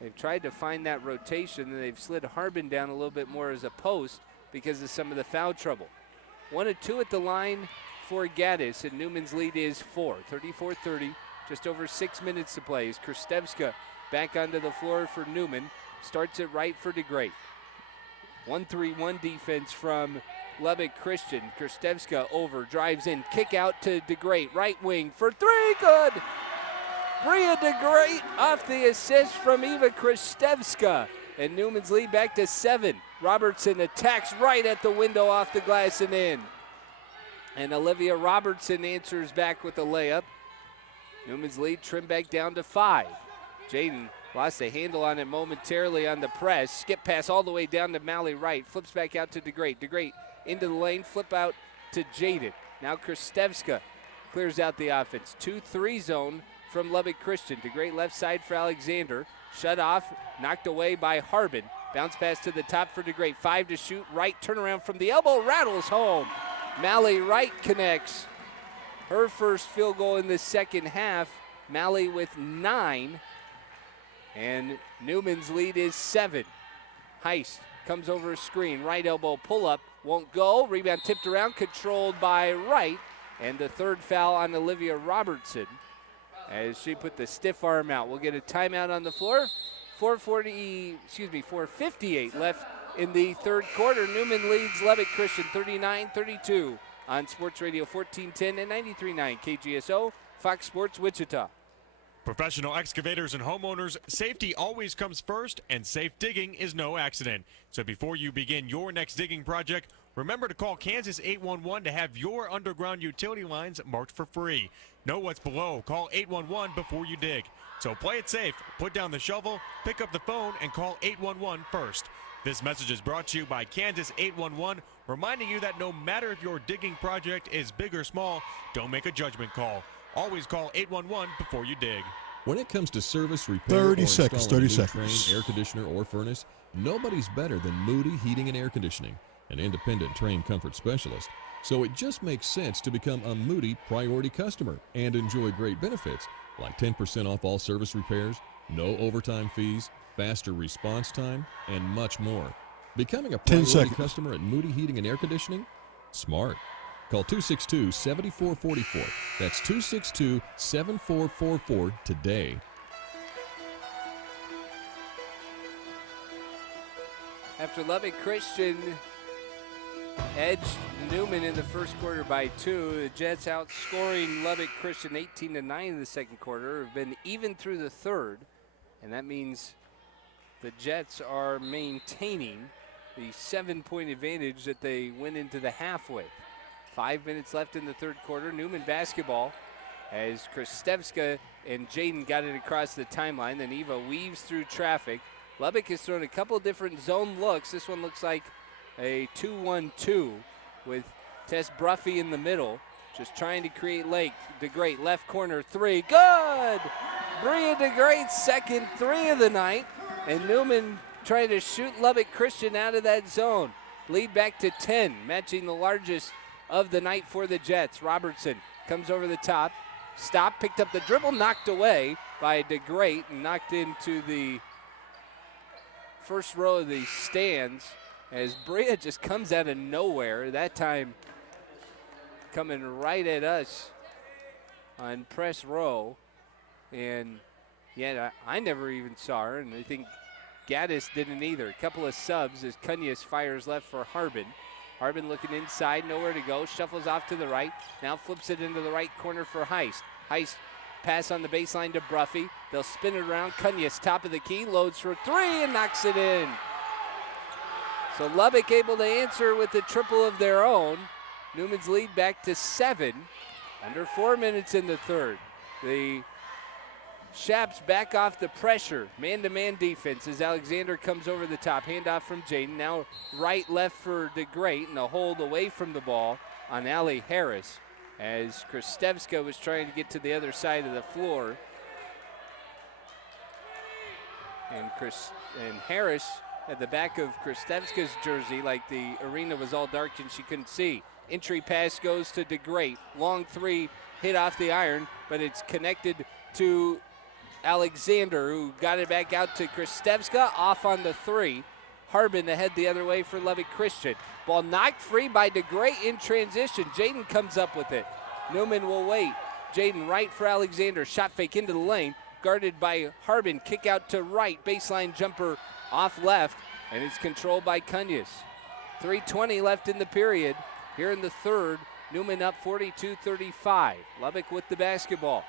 they've tried to find that rotation, and they've slid Harbin down a little bit more as a post because of some of the foul trouble. 1 of 2 at the line for Gaddis, and Newman's lead is 4. 34-30, just over 6 minutes to play as Kristevska back onto the floor for Newman. Starts it right for DeGrate. 1-3-1 defense from Lubbock Christian. Kristevska over, drives in, kick out to DeGrate. Right wing for 3, good! Bria DeGrate off the assist from Eva Kristevska. And Newman's lead back to 7. Robertson attacks right at the window off the glass and in. And Olivia Robertson answers back with a layup. Newman's lead trimmed back down to 5. Jaden lost a handle on it momentarily on the press. Skip pass all the way down to Mally Wright. Flips back out to DeGrate. DeGrate into the lane, flip out to Jaden. Now Kristevska clears out the offense. 2-3 zone from Lubbock Christian. DeGrate left side for Alexander. Shut off, knocked away by Harbin. Bounce pass to the top for DeGrate. 5 to shoot, right turnaround from the elbow, rattles home. Mally Wright connects her first field goal in the second half. Mally with 9. And Newman's lead is 7. Heist comes over a screen. Right elbow pull-up. Won't go. Rebound tipped around. Controlled by Wright. And the third foul on Olivia Robertson as she put the stiff arm out. We'll get a timeout on the floor. 4:58 left in the third quarter. Newman leads Lubbock Christian 39-32 on Sports Radio 1410 and 93.9 KGSO, Fox Sports Wichita. Professional excavators and homeowners, safety always comes first, and safe digging is no accident. So before you begin your next digging project, remember to call Kansas 811 to have your underground utility lines marked for free. Know what's below. Call 811 before you dig. So play it safe, put down the shovel, pick up the phone, and call 811 first. This message is brought to you by Kansas 811, reminding you that no matter if your digging project is big or small, don't make a judgment call. Always call 811 before you dig. When it comes to service, repair, 30 or seconds, installing 30 a new seconds. Trane, air conditioner, or furnace, nobody's better than Moody Heating and Air Conditioning, an independent Trane comfort specialist. So it just makes sense to become a Moody priority customer and enjoy great benefits like 10% off all service repairs, no overtime fees, faster response time, and much more. Becoming a priority customer at Moody Heating and Air Conditioning? Smart. Call 262-7444. That's 262-7444 today. After Lubbock Christian edged Newman in the first quarter by 2, the Jets outscoring Lubbock Christian 18-9 in the second quarter, have been even through the third, and that means the Jets are maintaining the 7-point advantage that they went into the half with. 5 minutes left in the third quarter. Newman basketball as Kristevska and Jaden got it across the timeline. Then Eva weaves through traffic. Lubbock has thrown a couple different zone looks. This one looks like a 2-1-2 with Tess Bruffy in the middle, just trying to create length. DeGreat left corner 3, good! Bria DeGreat's second 3 of the night, and Newman trying to shoot Lubbock Christian out of that zone. Lead back to 10, matching the largest of the night for the Jets. Robertson comes over the top, stopped, picked up the dribble, knocked away by DeGreat, and knocked into the first row of the stands as Bria just comes out of nowhere. That time coming right at us on press row. And yeah, I never even saw her, and I think Gaddis didn't either. A couple of subs as Cunya's fires left for Harbin. Harbin looking inside, nowhere to go, shuffles off to the right, now flips it into the right corner for Heist. Heist pass on the baseline to Bruffy. They'll spin it around. Cunya's top of the key, loads for 3 and knocks it in. So Lubbock able to answer with a triple of their own. Newman's lead back to 7. Under 4 minutes in the third. The Shaps back off the pressure. Man-to-man defense as Alexander comes over the top. Handoff from Jaden. Now right, left for DeGreat, and a hold away from the ball on Allie Harris as Kristevska was trying to get to the other side of the floor. And Harris at the back of Kristevska's jersey, like the arena was all dark and she couldn't see. Entry pass goes to DeGreat. Long 3 hit off the iron, but it's connected to Alexander, who got it back out to Kristevska, off on the 3. Harbin ahead the other way for Lubbock Christian. Ball knocked free by DeGreat in transition. Jaden comes up with it. Newman will wait. Jaden right for Alexander. Shot fake into the lane. Guarded by Harbin. Kick out to right. Baseline jumper off left. And it's controlled by Cunya's. 3:20 left in the period. Here in the third, Newman up 42-35. Lubbock with the basketball.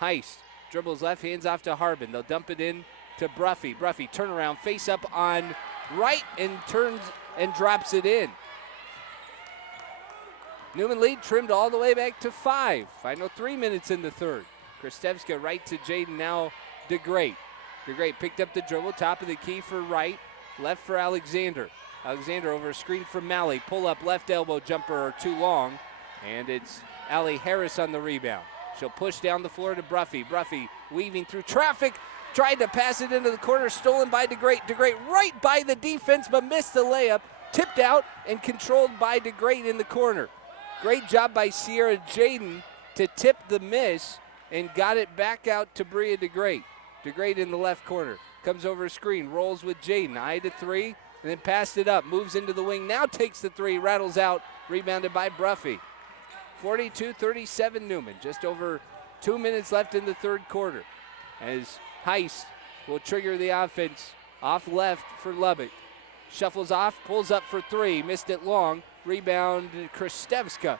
Heist dribbles left, hands off to Harbin. They'll dump it in to Bruffy. Bruffy turnaround, face up on right, and turns and drops it in. Newman lead trimmed all the way back to 5. Final 3 minutes in the third. Kristevska right to Jaden, now DeGreat. DeGreat picked up the dribble, top of the key for right, left for Alexander. Alexander over a screen from Malley. Pull up left elbow jumper or too long, and it's Allie Harris on the rebound. She'll push down the floor to Bruffy. Bruffy weaving through traffic, tried to pass it into the corner, stolen by DeGreat. DeGreat right by the defense, but missed the layup. Tipped out and controlled by DeGreat in the corner. Great job by Sierra Jaden to tip the miss and got it back out to Bria DeGreat. DeGreat in the left corner. Comes over a screen, rolls with Jaden. Eye to three, and then passed it up. Moves into the wing, now takes the three, rattles out, rebounded by Bruffy. 42-37 Newman. Just over 2 minutes left in the third quarter. As Heist will trigger the offense off left for Lubbock. Shuffles off, pulls up for three, missed it long. Rebound Kristevska.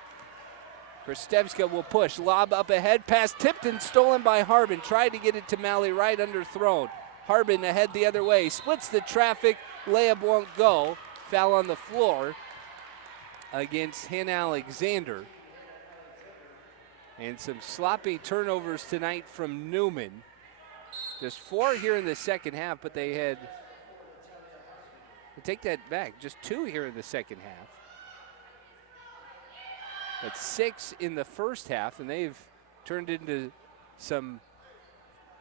Kristevska will push, lob up ahead, pass tipped and stolen by Harbin. Tried to get it to Malley, right underthrown. Harbin ahead the other way, splits the traffic, layup won't go. Foul on the floor against Hannah Alexander. And some sloppy turnovers tonight from Newman. Just 4 here in the second half, but they had, take that back, just 2 here in the second half. That's 6 in the first half, and they've turned into some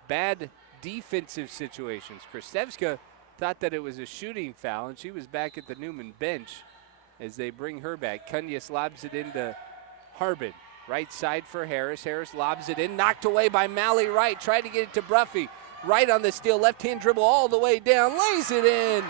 bad defensive situations. Kristevska thought that it was a shooting foul, and she was back at the Newman bench as they bring her back. Kunyas lobs it into Harbin. Right side for Harris. Harris lobs it in, knocked away by Malley Wright. Tried to get it to Bruffy. Right on the steal, left-hand dribble all the way down, lays it in.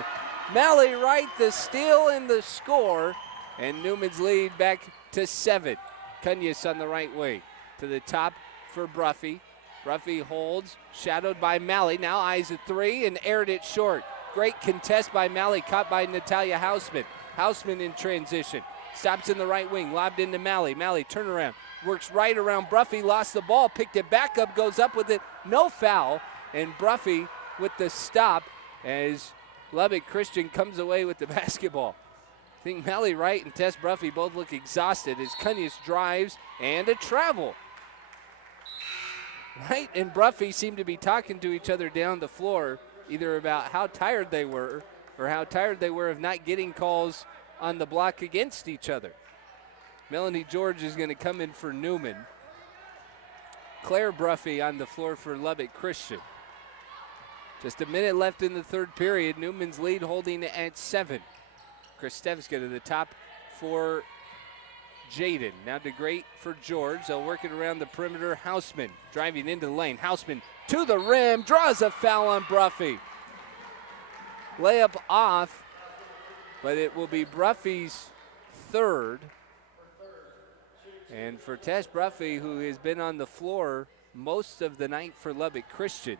Malley Wright, the steal and the score, and Newman's lead back to 7. Kunyas on the right wing. To the top for Bruffy. Bruffy holds, shadowed by Malley. Now eyes a three and aired it short. Great contest by Malley, caught by Natalia Hausman. Hausman in transition. Stops in the right wing, lobbed into Malley. Malley turnaround, works right around Bruffy, lost the ball, picked it back up, goes up with it. No foul, and Bruffy with the stop as Lubbock Christian comes away with the basketball. I think Malley Wright and Tess Bruffy both look exhausted as Kunyas drives and a travel. Wright and Bruffy seem to be talking to each other down the floor, either about how tired they were or how tired they were of not getting calls on the block against each other. Melanie George is going to come in for Newman. Claire Bruffy on the floor for Lubbock Christian. Just a minute left in the third period. Newman's lead holding at 7. Kristevska to the top for Jaden. Now DeGreat for George. They'll work it around the perimeter. Hausman driving into the lane. Hausman to the rim. Draws a foul on Bruffy. Layup off, but it will be Bruffy's third. And for Tess Bruffy, who has been on the floor most of the night for Lubbock Christian,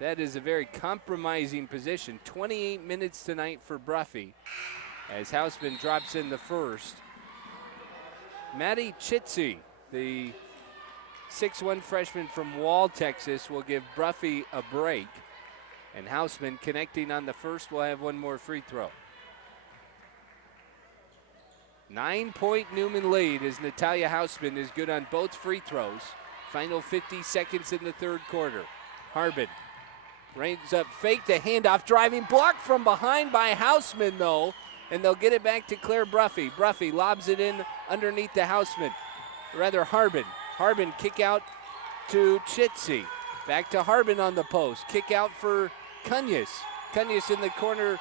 that is a very compromising position. 28 minutes tonight for Bruffy as Hausman drops in the first. Maddie Chitsey, the 6'1 freshman from Wall, Texas, will give Bruffy a break. And Hausman connecting on the first will have one more free throw. 9-point Newman lead as Natalia Hausman is good on both free throws. Final 50 seconds in the third quarter. Harbin reins up, fake the handoff, driving, blocked from behind by Hausman though, and they'll get it back to Claire Bruffy. Bruffy lobs it in underneath the Hausman, rather Harbin. Harbin kick out to Chitsey. Back to Harbin on the post. Kick out for Kunyas. Kunyas in the corner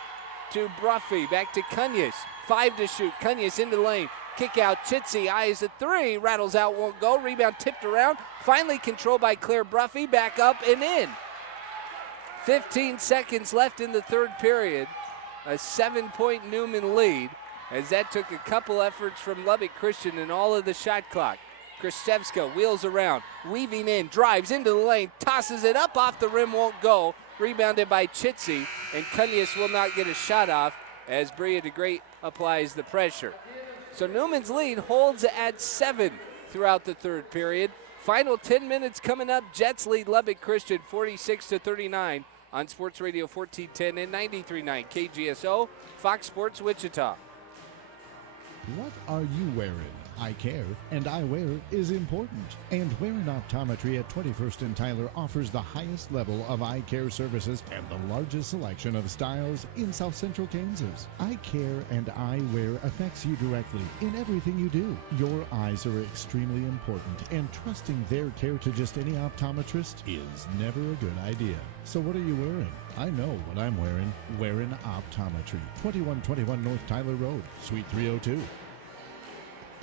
to Bruffy. Back to Kunyas. 5 to shoot. Kunyas into the lane. Kick out. Chitsey eyes a three. Rattles out, won't go. Rebound tipped around. Finally controlled by Claire Bruffy. Back up and in. 15 seconds left in the third period. A 7-point Newman lead as that took a couple efforts from Lubbock Christian and all of the shot clock. Kristevska wheels around, weaving in, drives into the lane, tosses it up off the rim, won't go. Rebounded by Chitsey, and Kunyas will not get a shot off as Bria DeGreat applies the pressure. So Newman's lead holds at 7 throughout the third period. Final 10 minutes coming up. Jets lead Lubbock Christian 46-39 on Sports Radio 1410 and 93.9 KGSO, Fox Sports Wichita. What are you wearing? Eye care and eyewear is important. And Wearin Optometry at 21st and Tyler offers the highest level of eye care services and the largest selection of styles in South Central Kansas. Eye care and eyewear affects you directly in everything you do. Your eyes are extremely important, and trusting their care to just any optometrist is never a good idea. So what are you wearing? I know what I'm wearing. Wearin Optometry, 2121 North Tyler Road, Suite 302.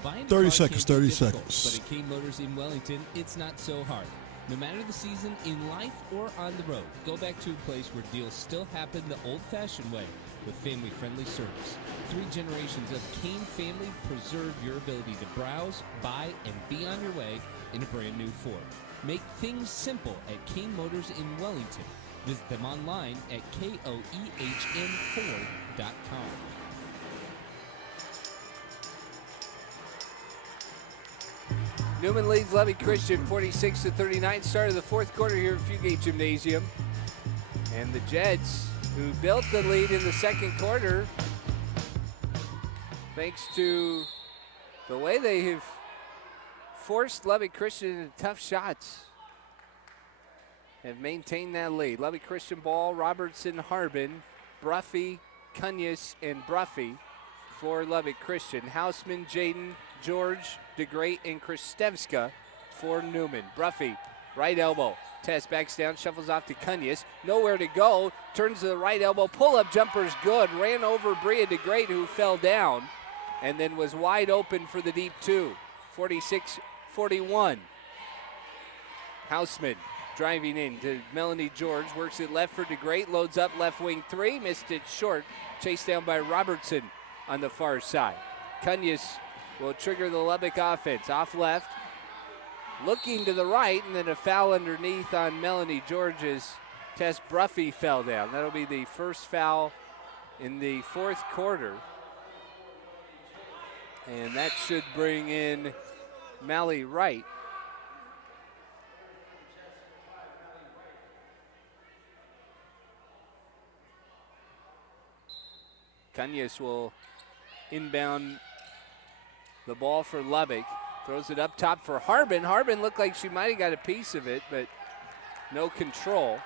Buying a 30 car seconds, can be 30 difficult, seconds. But at Kane Motors in Wellington, it's not so hard. No matter the season, in life or on the road, go back to a place where deals still happen the old-fashioned way with family-friendly service. 3 generations of Kane family preserve your ability to browse, buy, and be on your way in a brand new Ford. Make things simple at Kane Motors in Wellington. Visit them online at koehnford.com. Newman leads Lubbock Christian 46-39. Start of the fourth quarter here at Fugate Gymnasium. And the Jets, who built the lead in the second quarter, thanks to the way they have forced Lubbock Christian into tough shots, have maintained that lead. Lubbock Christian ball, Robertson, Harbin, Bruffy, Cunyass, and Bruffy for Lubbock Christian. Houseman, Jaden, George, DeGreat, and Kristevska for Newman. Bruffy, right elbow. Tess backs down, shuffles off to Cunyass. Nowhere to go. Turns to the right elbow. Pull-up jumper's good. Ran over Bria DeGreat, who fell down, and then was wide open for the deep two. 46-41. Houseman driving in to Melanie George. Works it left for DeGreat. Loads up left wing 3. Missed it short. Chased down by Robertson on the far side. Cunyass will trigger the Lubbock offense. Off left, looking to the right, and then a foul underneath on Melanie George's. Tess Bruffy fell down. That'll be the first foul in the fourth quarter. And that should bring in Mally Wright. Cunyass will inbound the ball for Lubbock. Throws it up top for Harbin. Harbin looked like she might have got a piece of it, but no control.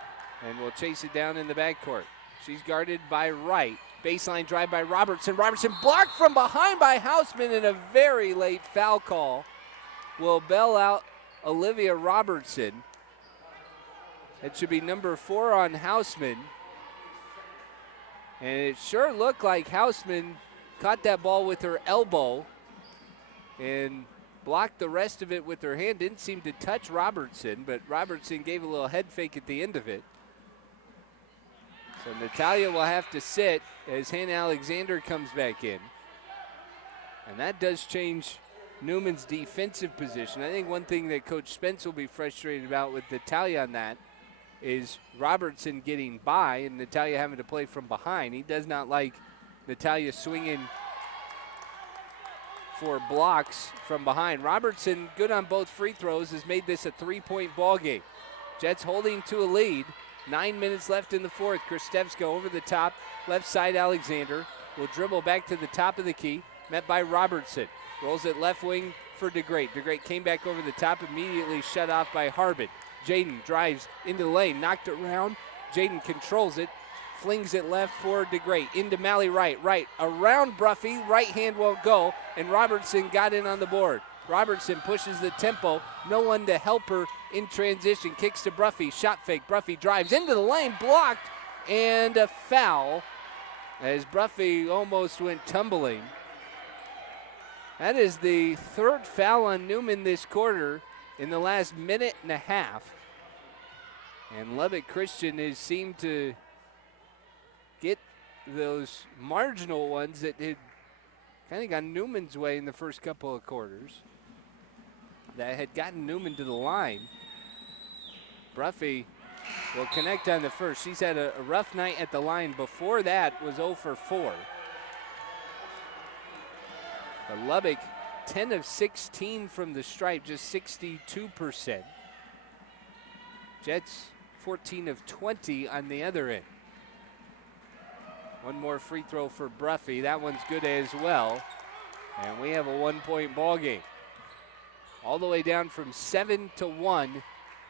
And will chase it down in the backcourt. She's guarded by Wright. Baseline drive by Robertson. Robertson blocked from behind by Houseman, and a very late foul call will bail out Olivia Robertson. It should be number 4 on Houseman. And it sure looked like Houseman caught that ball with her elbow and blocked the rest of it with her hand. Didn't seem to touch Robertson, but Robertson gave a little head fake at the end of it. So Natalia will have to sit as Hannah Alexander comes back in. And that does change Newman's defensive position. I think one thing that Coach Spence will be frustrated about with Natalia on that is Robertson getting by and Natalia having to play from behind. He does not like Natalia swinging for blocks from behind. Robertson, good on both free throws, has made this a 3-point ball game. Jets holding to a lead. 9 minutes left in the fourth. Kristevska over the top. Left side, Alexander will dribble back to the top of the key. Met by Robertson. Rolls it left wing for DeGreat. DeGreat came back over the top, immediately shut off by Harbin. Jaden drives into the lane, knocked it around. Jaden controls it, flings it left for DeGreat. Into Mally Wright, around Bruffy, right hand won't go, and Robertson got in on the board. Robertson pushes the tempo, no one to help her in transition. Kicks to Bruffy, shot fake. Bruffy drives into the lane, blocked, and a foul as Bruffy almost went tumbling. That is the third foul on Newman this quarter in the last minute and a half. And Lubbock Christian has seemed to get those marginal ones that had kind of gone Newman's way in the first couple of quarters. That had gotten Newman to the line. Bruffy will connect on the first. She's had a rough night at the line. Before that was 0 for 4. But Lubbock, 10 of 16 from the stripe, just 62%. Jets, 14 of 20 on the other end. One more free throw for Bruffy. That one's good as well. And we have a 1-point ball game. All the way down from 7-1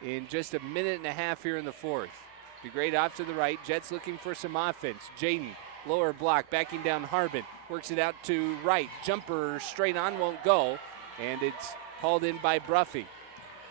in just a minute and a half here in the fourth. DeGreat off to the right. Jets looking for some offense. Jaden, lower block, backing down Harbin. Works it out to right. Jumper straight on, won't go. And it's hauled in by Bruffy.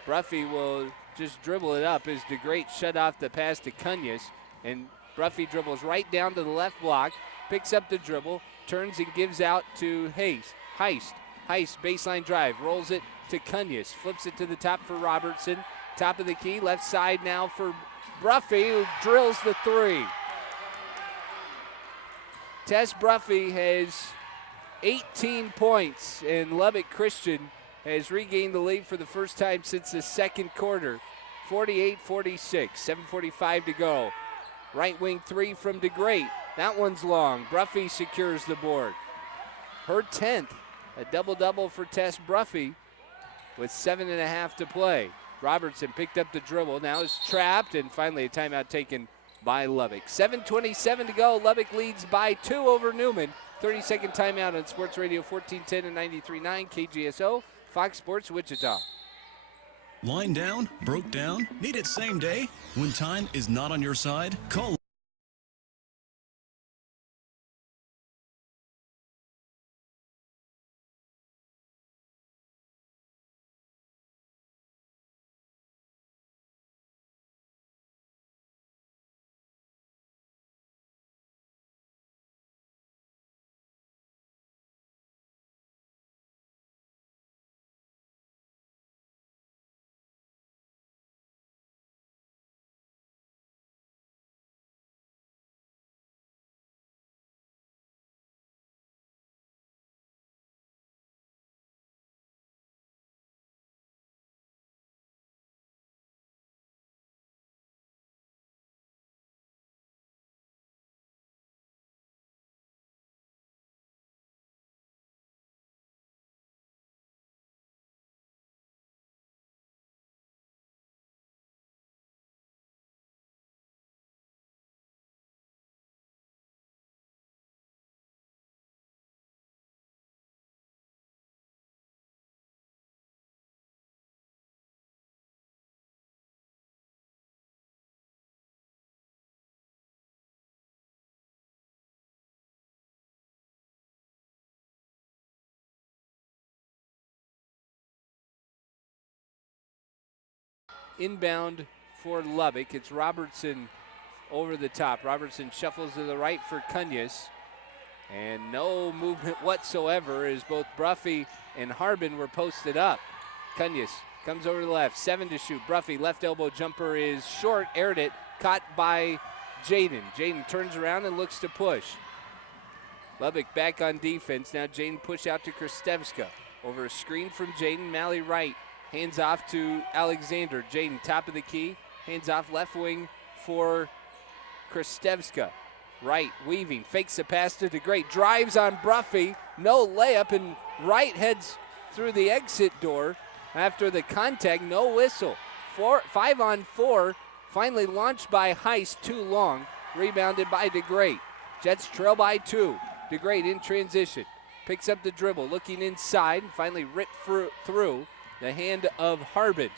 Bruffy will just dribble it up as DeGreat shut off the pass to Cunyass. And Bruffy dribbles right down to the left block, picks up the dribble, turns and gives out to Heist. Heist, baseline drive, rolls it to Cunus, flips it to the top for Robertson. Top of the key, left side now for Bruffy, who drills the three. Tess Bruffy has 18 points, and Lubbock Christian has regained the lead for the first time since the second quarter. 48-46, 7:45 to go. Right wing three from DeGreat. That one's long. Bruffy secures the board. Her 10th, a double-double for Tess Bruffy with 7.5 to play. Robertson picked up the dribble, now is trapped, and finally a timeout taken by Lubbock. 7:27 to go. Lubbock leads by 2 over Newman. 30-second timeout on Sports Radio 1410 and 93.9 KGSO, Fox Sports Wichita. Line down, broke down, need it same day? When time is not on your side, call. Inbound for Lubbock. It's Robertson over the top. Robertson shuffles to the right for Cunus. And no movement whatsoever as both Bruffy and Harbin were posted up. Cunus comes over to the left. 7 to shoot. Bruffy, left elbow jumper is short. Aired it. Caught by Jaden. Jaden turns around and looks to push. Lubbock back on defense. Now Jaden push out to Kristevska. Over a screen from Jaden. Mally right. Hands off to Alexander. Jaden, top of the key. Hands off left wing for Kristevska. Right, weaving. Fakes the pass to DeGreat. Drives on Bruffy. No layup, and Wright heads through the exit door after the contact. No whistle. 5 on 4. Finally launched by Heist. Too long. Rebounded by DeGreat. Jets trail by 2. DeGreat in transition. Picks up the dribble. Looking inside. Finally ripped through the hand of Harbin.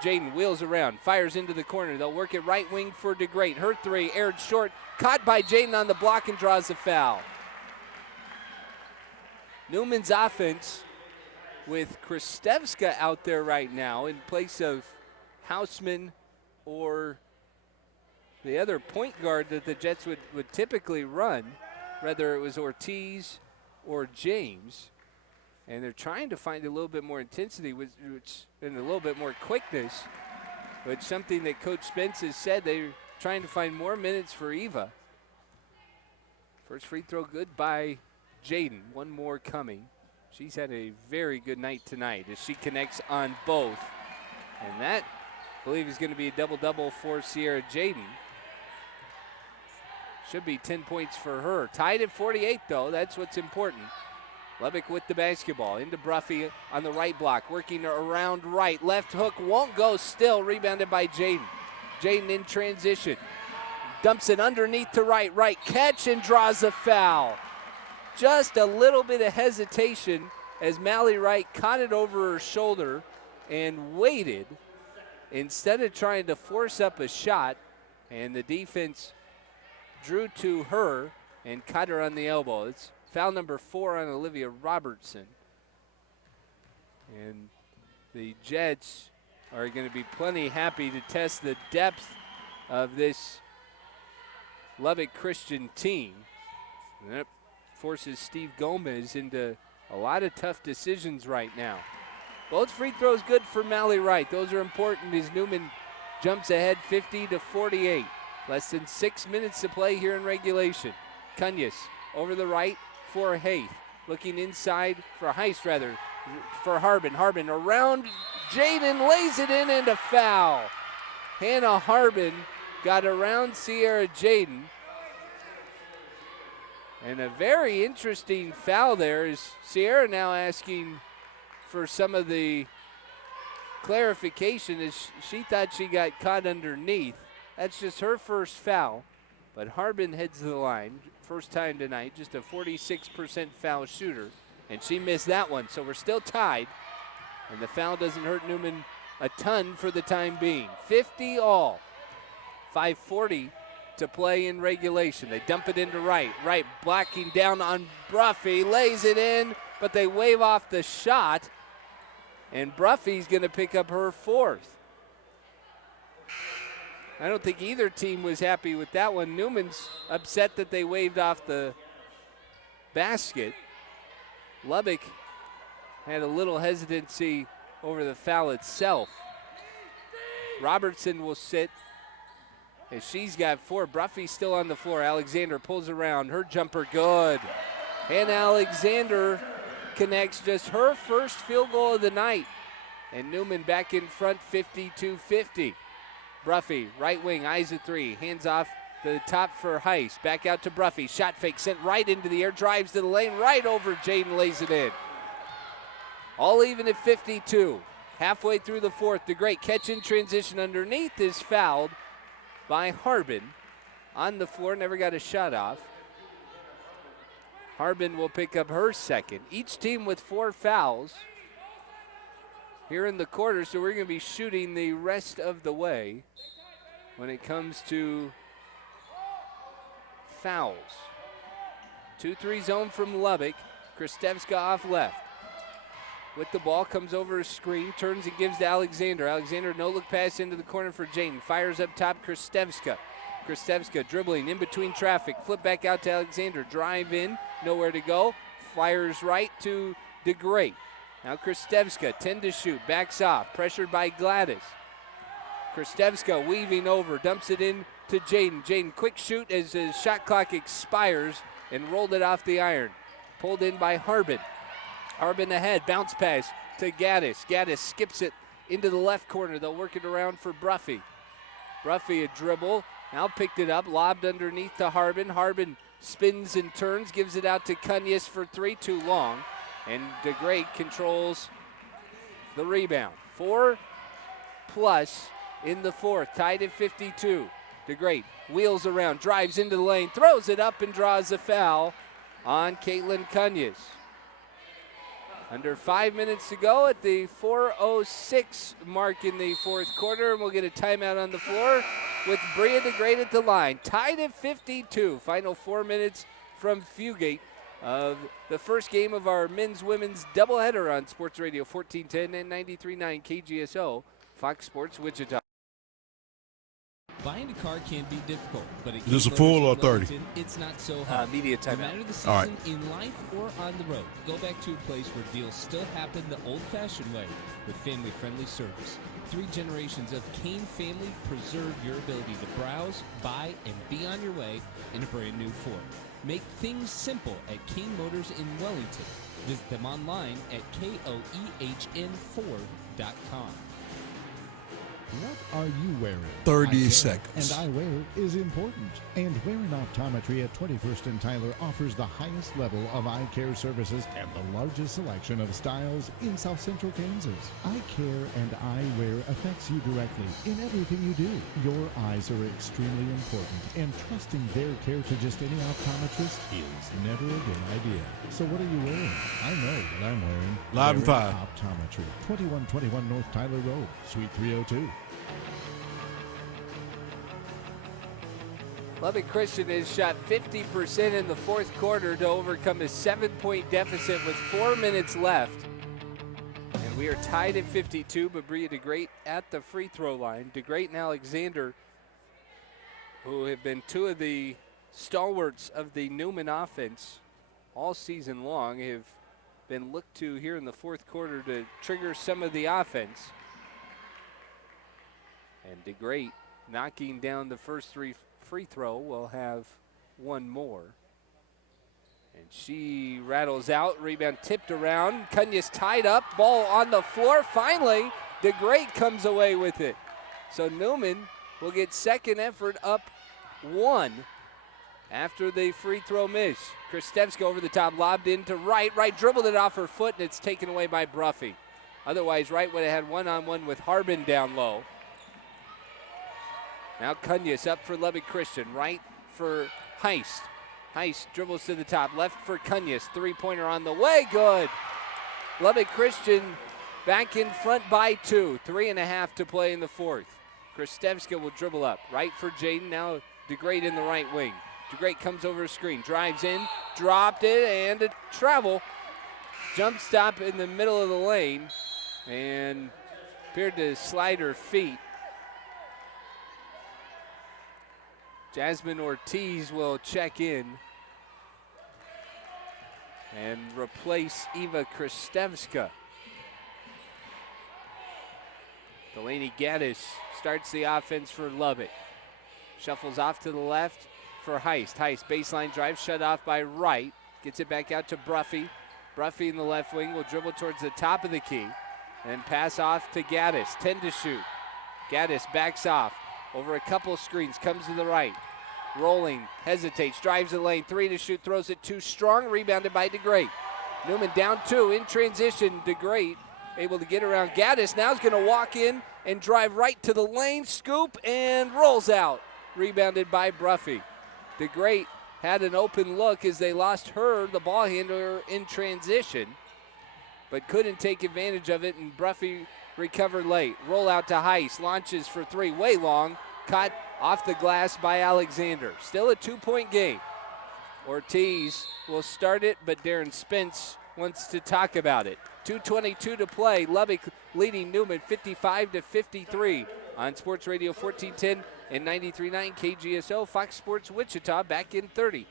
Jaden wheels around, fires into the corner. They'll work it right wing for DeGreat. Her three, aired short, caught by Jaden on the block and draws the foul. Newman's offense with Kristevska out there right now in place of Hausman or the other point guard that the Jets would typically run, whether it was Ortiz or James. And they're trying to find a little bit more intensity and a little bit more quickness, which something that Coach Spence has said they're trying to find more minutes for Eva. First free throw good by Jaden. One more coming. She's had a very good night tonight as she connects on both. And that, I believe, is going to be a double-double for Sierra Jaden. Should be 10 points for her. Tied at 48, though. That's what's important. Lubbock with the basketball. Into Bruffy on the right block. Working around right. Left hook won't go still. Rebounded by Jaden. Jaden in transition. Dumps it underneath to right. Right catch and draws a foul. Just a little bit of hesitation as Mally Wright caught it over her shoulder and waited instead of trying to force up a shot. And the defense drew to her and caught her on the elbow. It's foul number 4 on Olivia Robertson. And the Jets are going to be plenty happy to test the depth of this Lubbock Christian team. And that forces Steve Gomez into A lot of tough decisions right now. Both free throws good for Mally Wright. Those are important as Newman jumps ahead 50-48. Less than 6 minutes to play here in regulation. Cunus over the right for Heath. Looking inside for Heist, rather, for Harbin. Harbin around Jaden, lays it in, and a foul. Hannah Harbin got around Sierra Jaden. And a very interesting foul there is Sierra now asking for some of the clarification as she thought she got caught underneath. That's just her first foul, but Harbin heads to the line. First time tonight, just a 46% foul shooter, and she missed that one, so we're still tied, and the foul doesn't hurt Newman a ton for the time being. 50 all, 5:40 to play in regulation. They dump it into Wright. Wright blocking down on Bruffy, lays it in, but they wave off the shot, and Bruffy's going to pick up her fourth. I don't think either team was happy with that one. Newman's upset that they waved off the basket. Lubbock had a little hesitancy over the foul itself. Robertson will sit as she's got 4. Bruffy's still on the floor. Alexander pulls around. Her jumper good. And Alexander connects just her first field goal of the night. And Newman back in front 52-50. Bruffy, right wing, eyes a 3. Hands off the top for Heist. Back out to Bruffy. Shot fake sent right into the air. Drives to the lane. Right over Jaden, lays it in. All even at 52. Halfway through the fourth. The great catch in transition underneath is fouled by Harbin. On the floor, never got a shot off. Harbin will pick up her second. Each team with 4 fouls here in the quarter, so we're going to be shooting the rest of the way when it comes to fouls. 2-3 zone from Lubbock. Kristevska off left. With the ball, comes over a screen, turns and gives to Alexander. Alexander, no-look pass into the corner for Jaden. Fires up top, Kristevska. Kristevska dribbling in between traffic. Flip back out to Alexander. Drive in, nowhere to go. Fires right to DeGreat. Now Kristevska, 10 to shoot, backs off, pressured by Gladys. Kristevska weaving over, dumps it in to Jaden. Jaden, quick shoot as his shot clock expires and rolled it off the iron. Pulled in by Harbin. Harbin ahead, bounce pass to Gaddis. Gaddis skips it into the left corner. They'll work it around for Bruffy. Bruffy a dribble, now picked it up, lobbed underneath to Harbin. Harbin spins and turns, gives it out to Cunus for 3, too long. And DeGreat controls the rebound. 4+ in the fourth, tied at 52. DeGreat wheels around, drives into the lane, throws it up and draws a foul on Caitlin Cunus. Under 5 minutes to go at the 4:06 mark in the fourth quarter, and we'll get a timeout on the floor with Bria DeGreat at the line. Tied at 52, final 4 minutes from Fugate of the first game of our men's-women's doubleheader on Sports Radio 1410 and 93.9 KGSO, Fox Sports Wichita. Buying a car can be difficult, but at Is this a full or 30? It's not so hard. Media timeout. No matter the season, All right. in life or on the road, go back to a place where deals still happen the old-fashioned way with family-friendly service. 3 generations of Kane family preserve your ability to browse, buy, and be on your way in a brand new Ford. Make things simple at King Motors in Wellington. Visit them online at koehn4.com. What are you wearing? 30 Eye care seconds. And eyewear is important. And Wearing Optometry at 21st and Tyler offers the highest level of eye care services and the largest selection of styles in South Central Kansas. Eye care and eyewear affects you directly in everything you do. Your eyes are extremely important, and trusting their care to just any optometrist is never a good idea. So what are you wearing? I know what I'm wearing. Live and Wearing five. Optometry, 2121 North Tyler Road, Suite 302. Lubbock Christian has shot 50% in the fourth quarter to overcome a 7-point deficit with 4 minutes left. And we are tied at 52, but Bria DeGreat at the free throw line. DeGreat and Alexander, who have been 2 of the stalwarts of the Newman offense all season long, have been looked to here in the fourth quarter to trigger some of the offense. And DeGrate knocking down the first three free throw will have one more. And she rattles out, rebound tipped around. Cunya's tied up, ball on the floor. Finally, DeGrate comes away with it. So Newman will get second effort up one after the free throw miss. Kristevska over the top, lobbed into Wright. Wright dribbled it off her foot, and it's taken away by Bruffy. Otherwise, Wright would have had one-on-one with Harbin down low. Now Cunya's up for Lubbock Christian. Right for Heist. Heist dribbles to the top. Left for Cunya's. Three-pointer on the way. Good. Lubbock Christian back in front by 2. 3.5 to play in the fourth. Kristevska will dribble up. Right for Jaden. Now DeGrate in the right wing. DeGrate comes over a screen. Drives in. Dropped it. And a travel. Jump stop in the middle of the lane. And appeared to slide her feet. Jasmine Ortiz will check in and replace Eva Kristevska. Delaney Gaddis starts the offense for Lubbock. Shuffles off to the left for Heist. Heist, baseline drive, shut off by Wright. Gets it back out to Bruffy. Bruffy in the left wing will dribble towards the top of the key and pass off to Gaddis. 10 to shoot. Gaddis backs off. Over a couple screens, comes to the right. Rolling, hesitates, drives the lane. 3 to shoot, throws it too strong. Rebounded by DeGrate. Newman down 2 in transition. DeGrate able to get around Gaddis. Now he's going to walk in and drive right to the lane. Scoop and rolls out. Rebounded by Bruffy. DeGrate had an open look as they lost her, the ball handler, in transition, but couldn't take advantage of it, and Bruffy recovered late. Roll out to Heist. Launches for 3. Way long. Caught off the glass by Alexander. Still a 2-point game. Ortiz will start it, but Darren Spence wants to talk about it. 2:22 to play. Lubbock leading Newman 55-53 on Sports Radio 1410 and 93.9 KGSO. Fox Sports Wichita back in 30.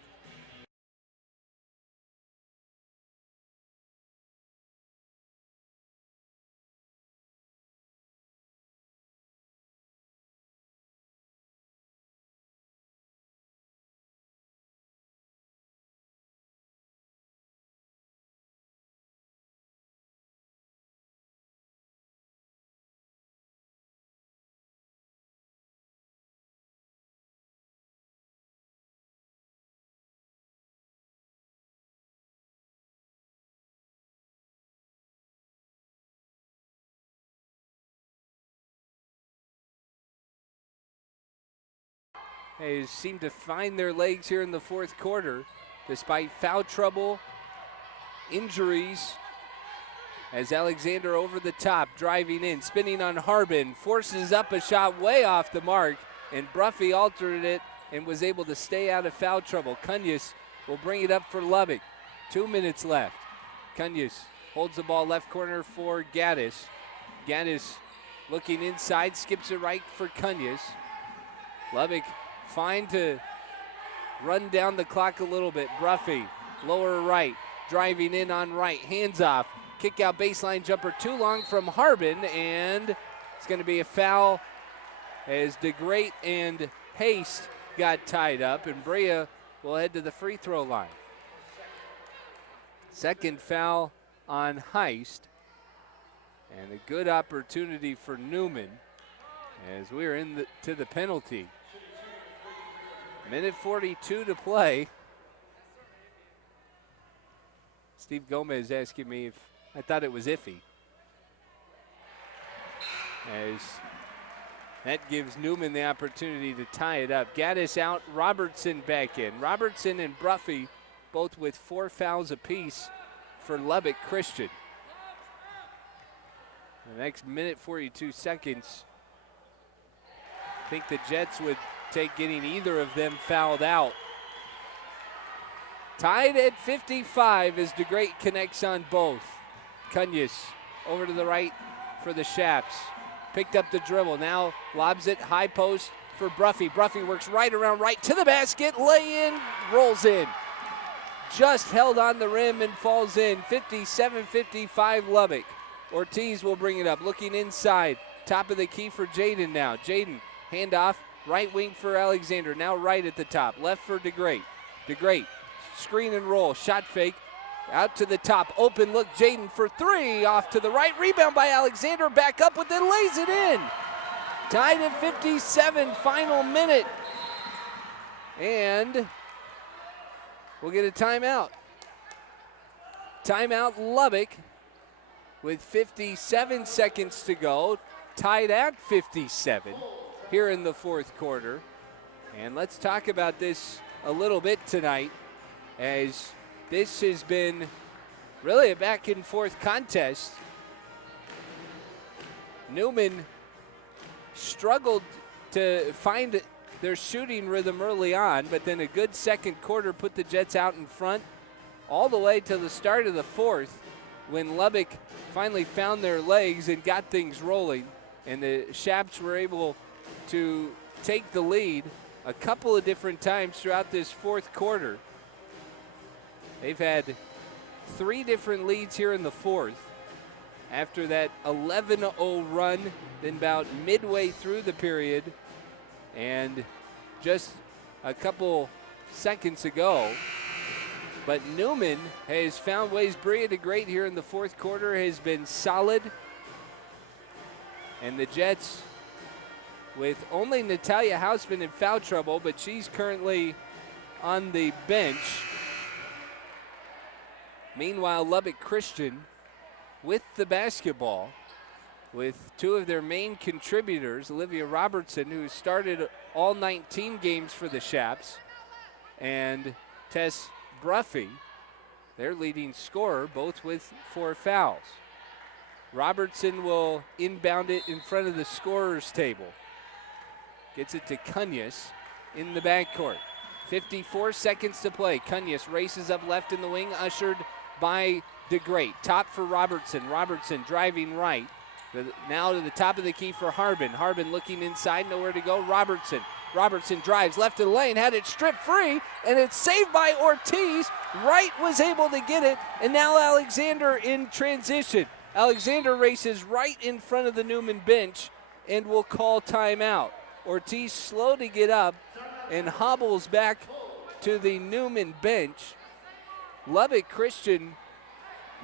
They seem to find their legs here in the fourth quarter, despite foul trouble, injuries, as Alexander over the top, driving in, spinning on Harbin, forces up a shot way off the mark, and Bruffy altered it and was able to stay out of foul trouble. Cunya's will bring it up for Lubbock. 2 minutes left. Cunya's holds the ball left corner for Gaddis. Gaddis looking inside, skips it right for Cunya's. Lubbock fine to run down the clock a little bit. Bruffy, lower right, driving in on right, hands off. Kick out baseline jumper too long from Harbin, and it's going to be a foul as DeGrate and Haste got tied up, and Brea will head to the free throw line. Second foul on Heist, and a good opportunity for Newman as we're to the penalty. Minute 42 to play. Steve Gomez asking me if I thought it was iffy. As that gives Newman the opportunity to tie it up. Gaddis out, Robertson back in. Robertson and Bruffy both with 4 fouls apiece for Lubbock Christian. The next minute 42 seconds. I think the Jets would take getting either of them fouled out. Tied at 55 as DeGrate connects on both. Cunya's over to the right for the Shaps. Picked up the dribble, now lobs it high post for Bruffy. Bruffy works right around right to the basket, lay in, rolls in. just held on the rim and falls in. 57-55 Lubbock. Ortiz will bring it up, looking inside. Top of the key for Jaden now. Jaden, handoff, right wing for Alexander. Now right at the top, left for DeGreat. DeGreat, screen and roll, shot fake. Out to the top, open look, Jaden for three, off to the right, rebound by Alexander, back up with it, lays it in. Tied at 57, final minute. And we'll get a timeout. Timeout Lubbock with 57 seconds to go, tied at 57 here in the fourth quarter. And let's talk about this a little bit tonight, as this has been really a back and forth contest. Newman struggled to find their shooting rhythm early on, but then a good second quarter put the Jets out in front all the way to the start of the fourth, when Lubbock finally found their legs and got things rolling, and the Shaps were able to take the lead a couple of different times throughout this fourth quarter. They've had 3 different leads here in the fourth after that 11-0 run, then about midway through the period, and just a couple seconds ago. But Newman has found ways. Bria DeGreat here in the fourth quarter has been solid. And the Jets, with only Natalia Hausman in foul trouble, but she's currently on the bench. Meanwhile, Lubbock Christian with the basketball, with 2 of their main contributors, Olivia Robertson, who started all 19 games for the Shaps, and Tess Bruffy, their leading scorer, both with 4 fouls. Robertson will inbound it in front of the scorer's table. Gets it to Cunhas in the backcourt. 54 seconds to play. Cunhas races up left in the wing, ushered by DeGreat. Top for Robertson. Robertson driving right. Now to the top of the key for Harbin. Harbin looking inside, nowhere to go. Robertson. Robertson drives left of the lane, had it stripped free, and it's saved by Ortiz. Wright was able to get it, and now Alexander in transition. Alexander races right in front of the Newman bench and will call timeout. Ortiz slow to get up and hobbles back to the Newman bench. Lubbock Christian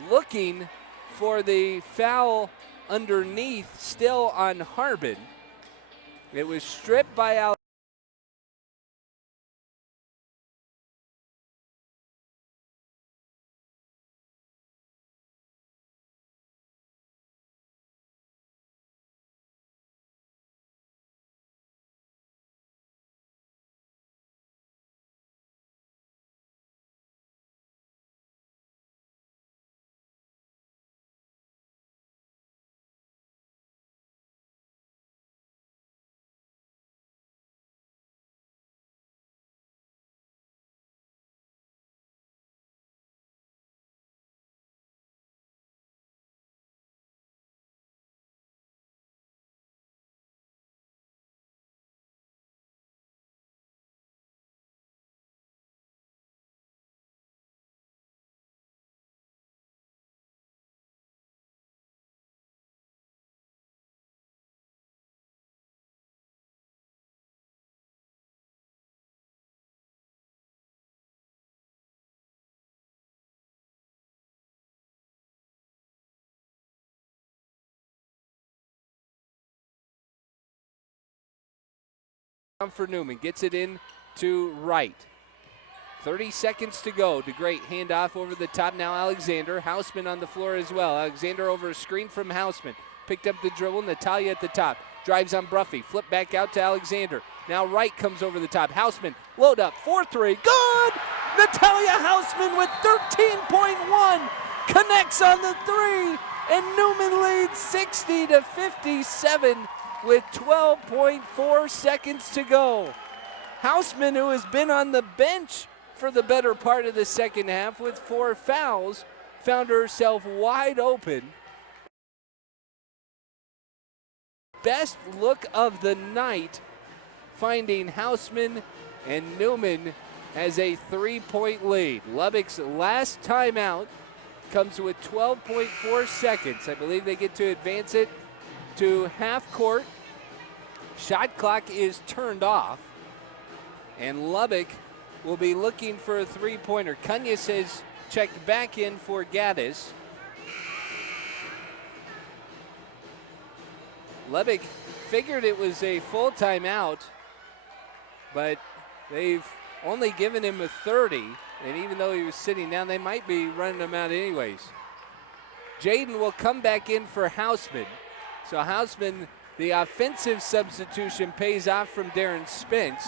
looking for the foul underneath, still on Harbin. It was stripped by Alexander. For Newman, gets it in to Wright. 30 seconds to go. DeGreat handoff over the top. Now Alexander. Hausman on the floor as well. Alexander over a screen from Hausman. Picked up the dribble. Natalia at the top. Drives on Bruffy. Flip back out to Alexander. Now Wright comes over the top. Hausman, load up. 4-3. Good! Natalia Hausman with 13.1. Connects on the 3. And Newman leads 60-57. With 12.4 seconds to go. Hausman, who has been on the bench for the better part of the second half with 4 fouls, found herself wide open. Best look of the night, finding Hausman and Newman has a 3-point lead. Lubbock's last timeout comes with 12.4 seconds. I believe they get to advance it to half court. Shot clock is turned off, and Lubbock will be looking for a three-pointer. Cunus has checked back in for Gaddis. Lubbock figured it was a full timeout, but they've only given him a 30, and even though he was sitting down, they might be running him out anyways. Jaden will come back in for Houseman. So Houseman, the offensive substitution, pays off from Darren Spence.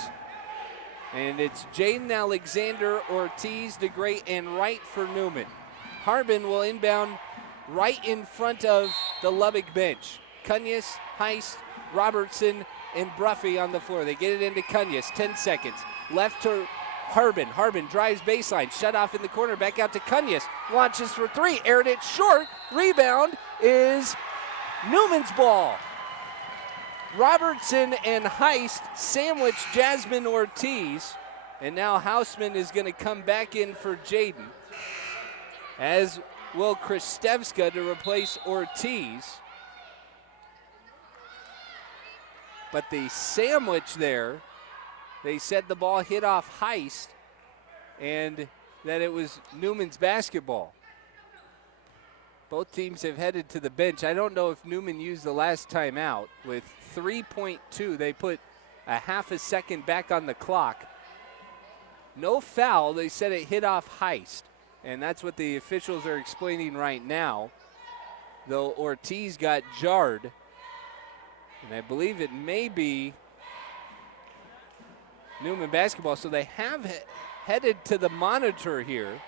And it's Jaden Alexander, Ortiz, DeGray, and Wright for Newman. Harbin will inbound right in front of the Lubbock bench. Cunus, Heist, Robertson, and Bruffy on the floor. They get it into Cunus, 10 seconds. Left to Harbin. Harbin drives baseline, shut off in the corner, back out to Cunus. Launches for three, aired it short. Rebound is Newman's ball. Robertson and Heist sandwich Jasmine Ortiz. And now Houseman is going to come back in for Jaden, as will Kristevska to replace Ortiz. But the sandwich there, they said the ball hit off Heist and that it was Newman's basketball. Both teams have headed to the bench. I don't know if Newman used the last timeout. With 3.2, they put a half a second back on the clock. No foul. They said it hit off Heist, and that's what the officials are explaining right now, though Ortiz got jarred. And I believe it may be Newman basketball. So they have headed to the monitor here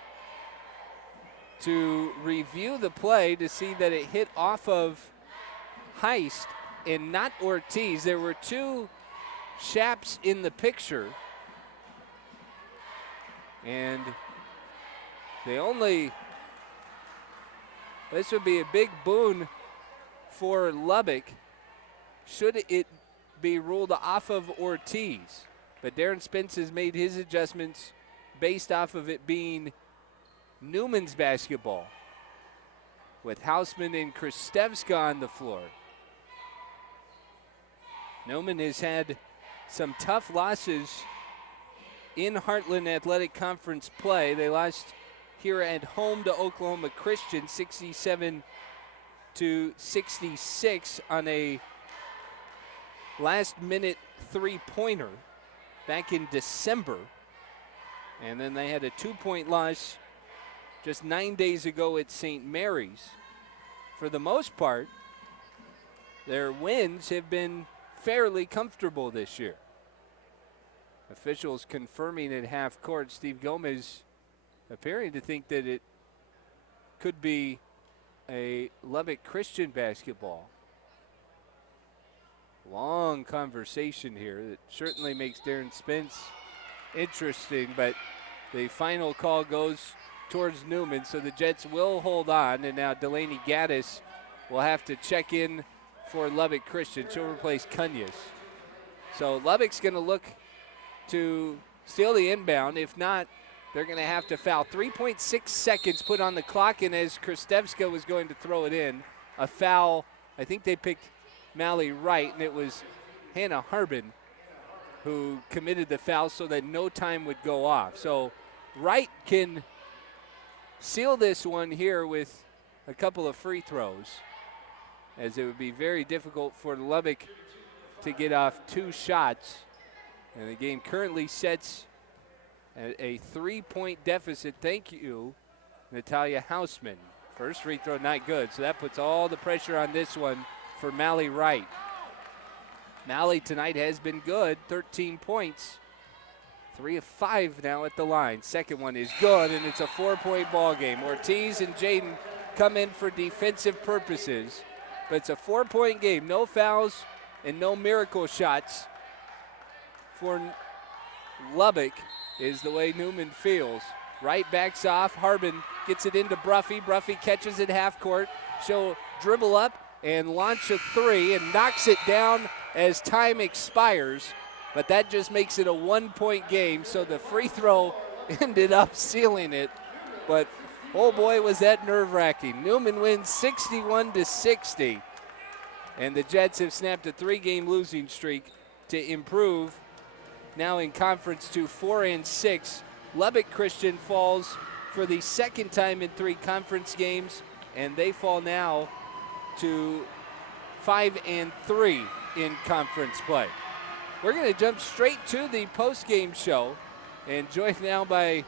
to review the play to see that it hit off of Heist and not Ortiz. There were two Shaps in the picture. And this would be a big boon for Lubbock should it be ruled off of Ortiz. But Darren Spence has made his adjustments based off of it being Newman's basketball, with Houseman and Kristevska on the floor. Newman has had some tough losses in Heartland Athletic Conference play. They lost here at home to Oklahoma Christian 67-66 on a last-minute three-pointer back in December. And then they had a 2-point loss just 9 days ago at St. Mary's. For the most part, their wins have been fairly comfortable this year. Officials confirming at half court, Steve Gomez appearing to think that it could be a Lubbock Christian basketball. Long conversation here that certainly makes Darren Spence interesting, but the final call goes towards Newman, so the Jets will hold on, and now Delaney Gaddis will have to check in for Lubbock Christian. She'll replace Cunus. So Lubbock's going to look to steal the inbound. If not, they're going to have to foul. 3.6 seconds put on the clock, and as Kristevska was going to throw it in, a foul. I think they picked Mally Wright, and it was Hannah Harbin who committed the foul so that no time would go off. So Wright can seal this one here with a couple of free throws, as it would be very difficult for Lubbock to get off two shots. And the game currently sets at a 3-point deficit. Thank you, Natalia Houseman. First free throw not good, so that puts all the pressure on this one for Mally Wright. Mally tonight has been good, 13 points. 3 of 5 now at the line. Second one is good, and it's a 4-point ball game. Ortiz and Jaden come in for defensive purposes, but it's a 4-point game. No fouls and no miracle shots for Lubbock is the way Newman feels. Wright backs off. Harbin gets it into Bruffy. Bruffy catches it half court. She'll dribble up and launch a three and knocks it down as time expires. but that just makes it a 1-point game, so the free throw ended up sealing it. But, oh boy, was that nerve-wracking. Newman wins 61-60, and the Jets have snapped a 3-game losing streak to improve now in conference to 4-6. Lubbock Christian falls for the second time in 3 conference games, and they fall now to 5-3 in conference play. We're going to jump straight to the post-game show, and joined now by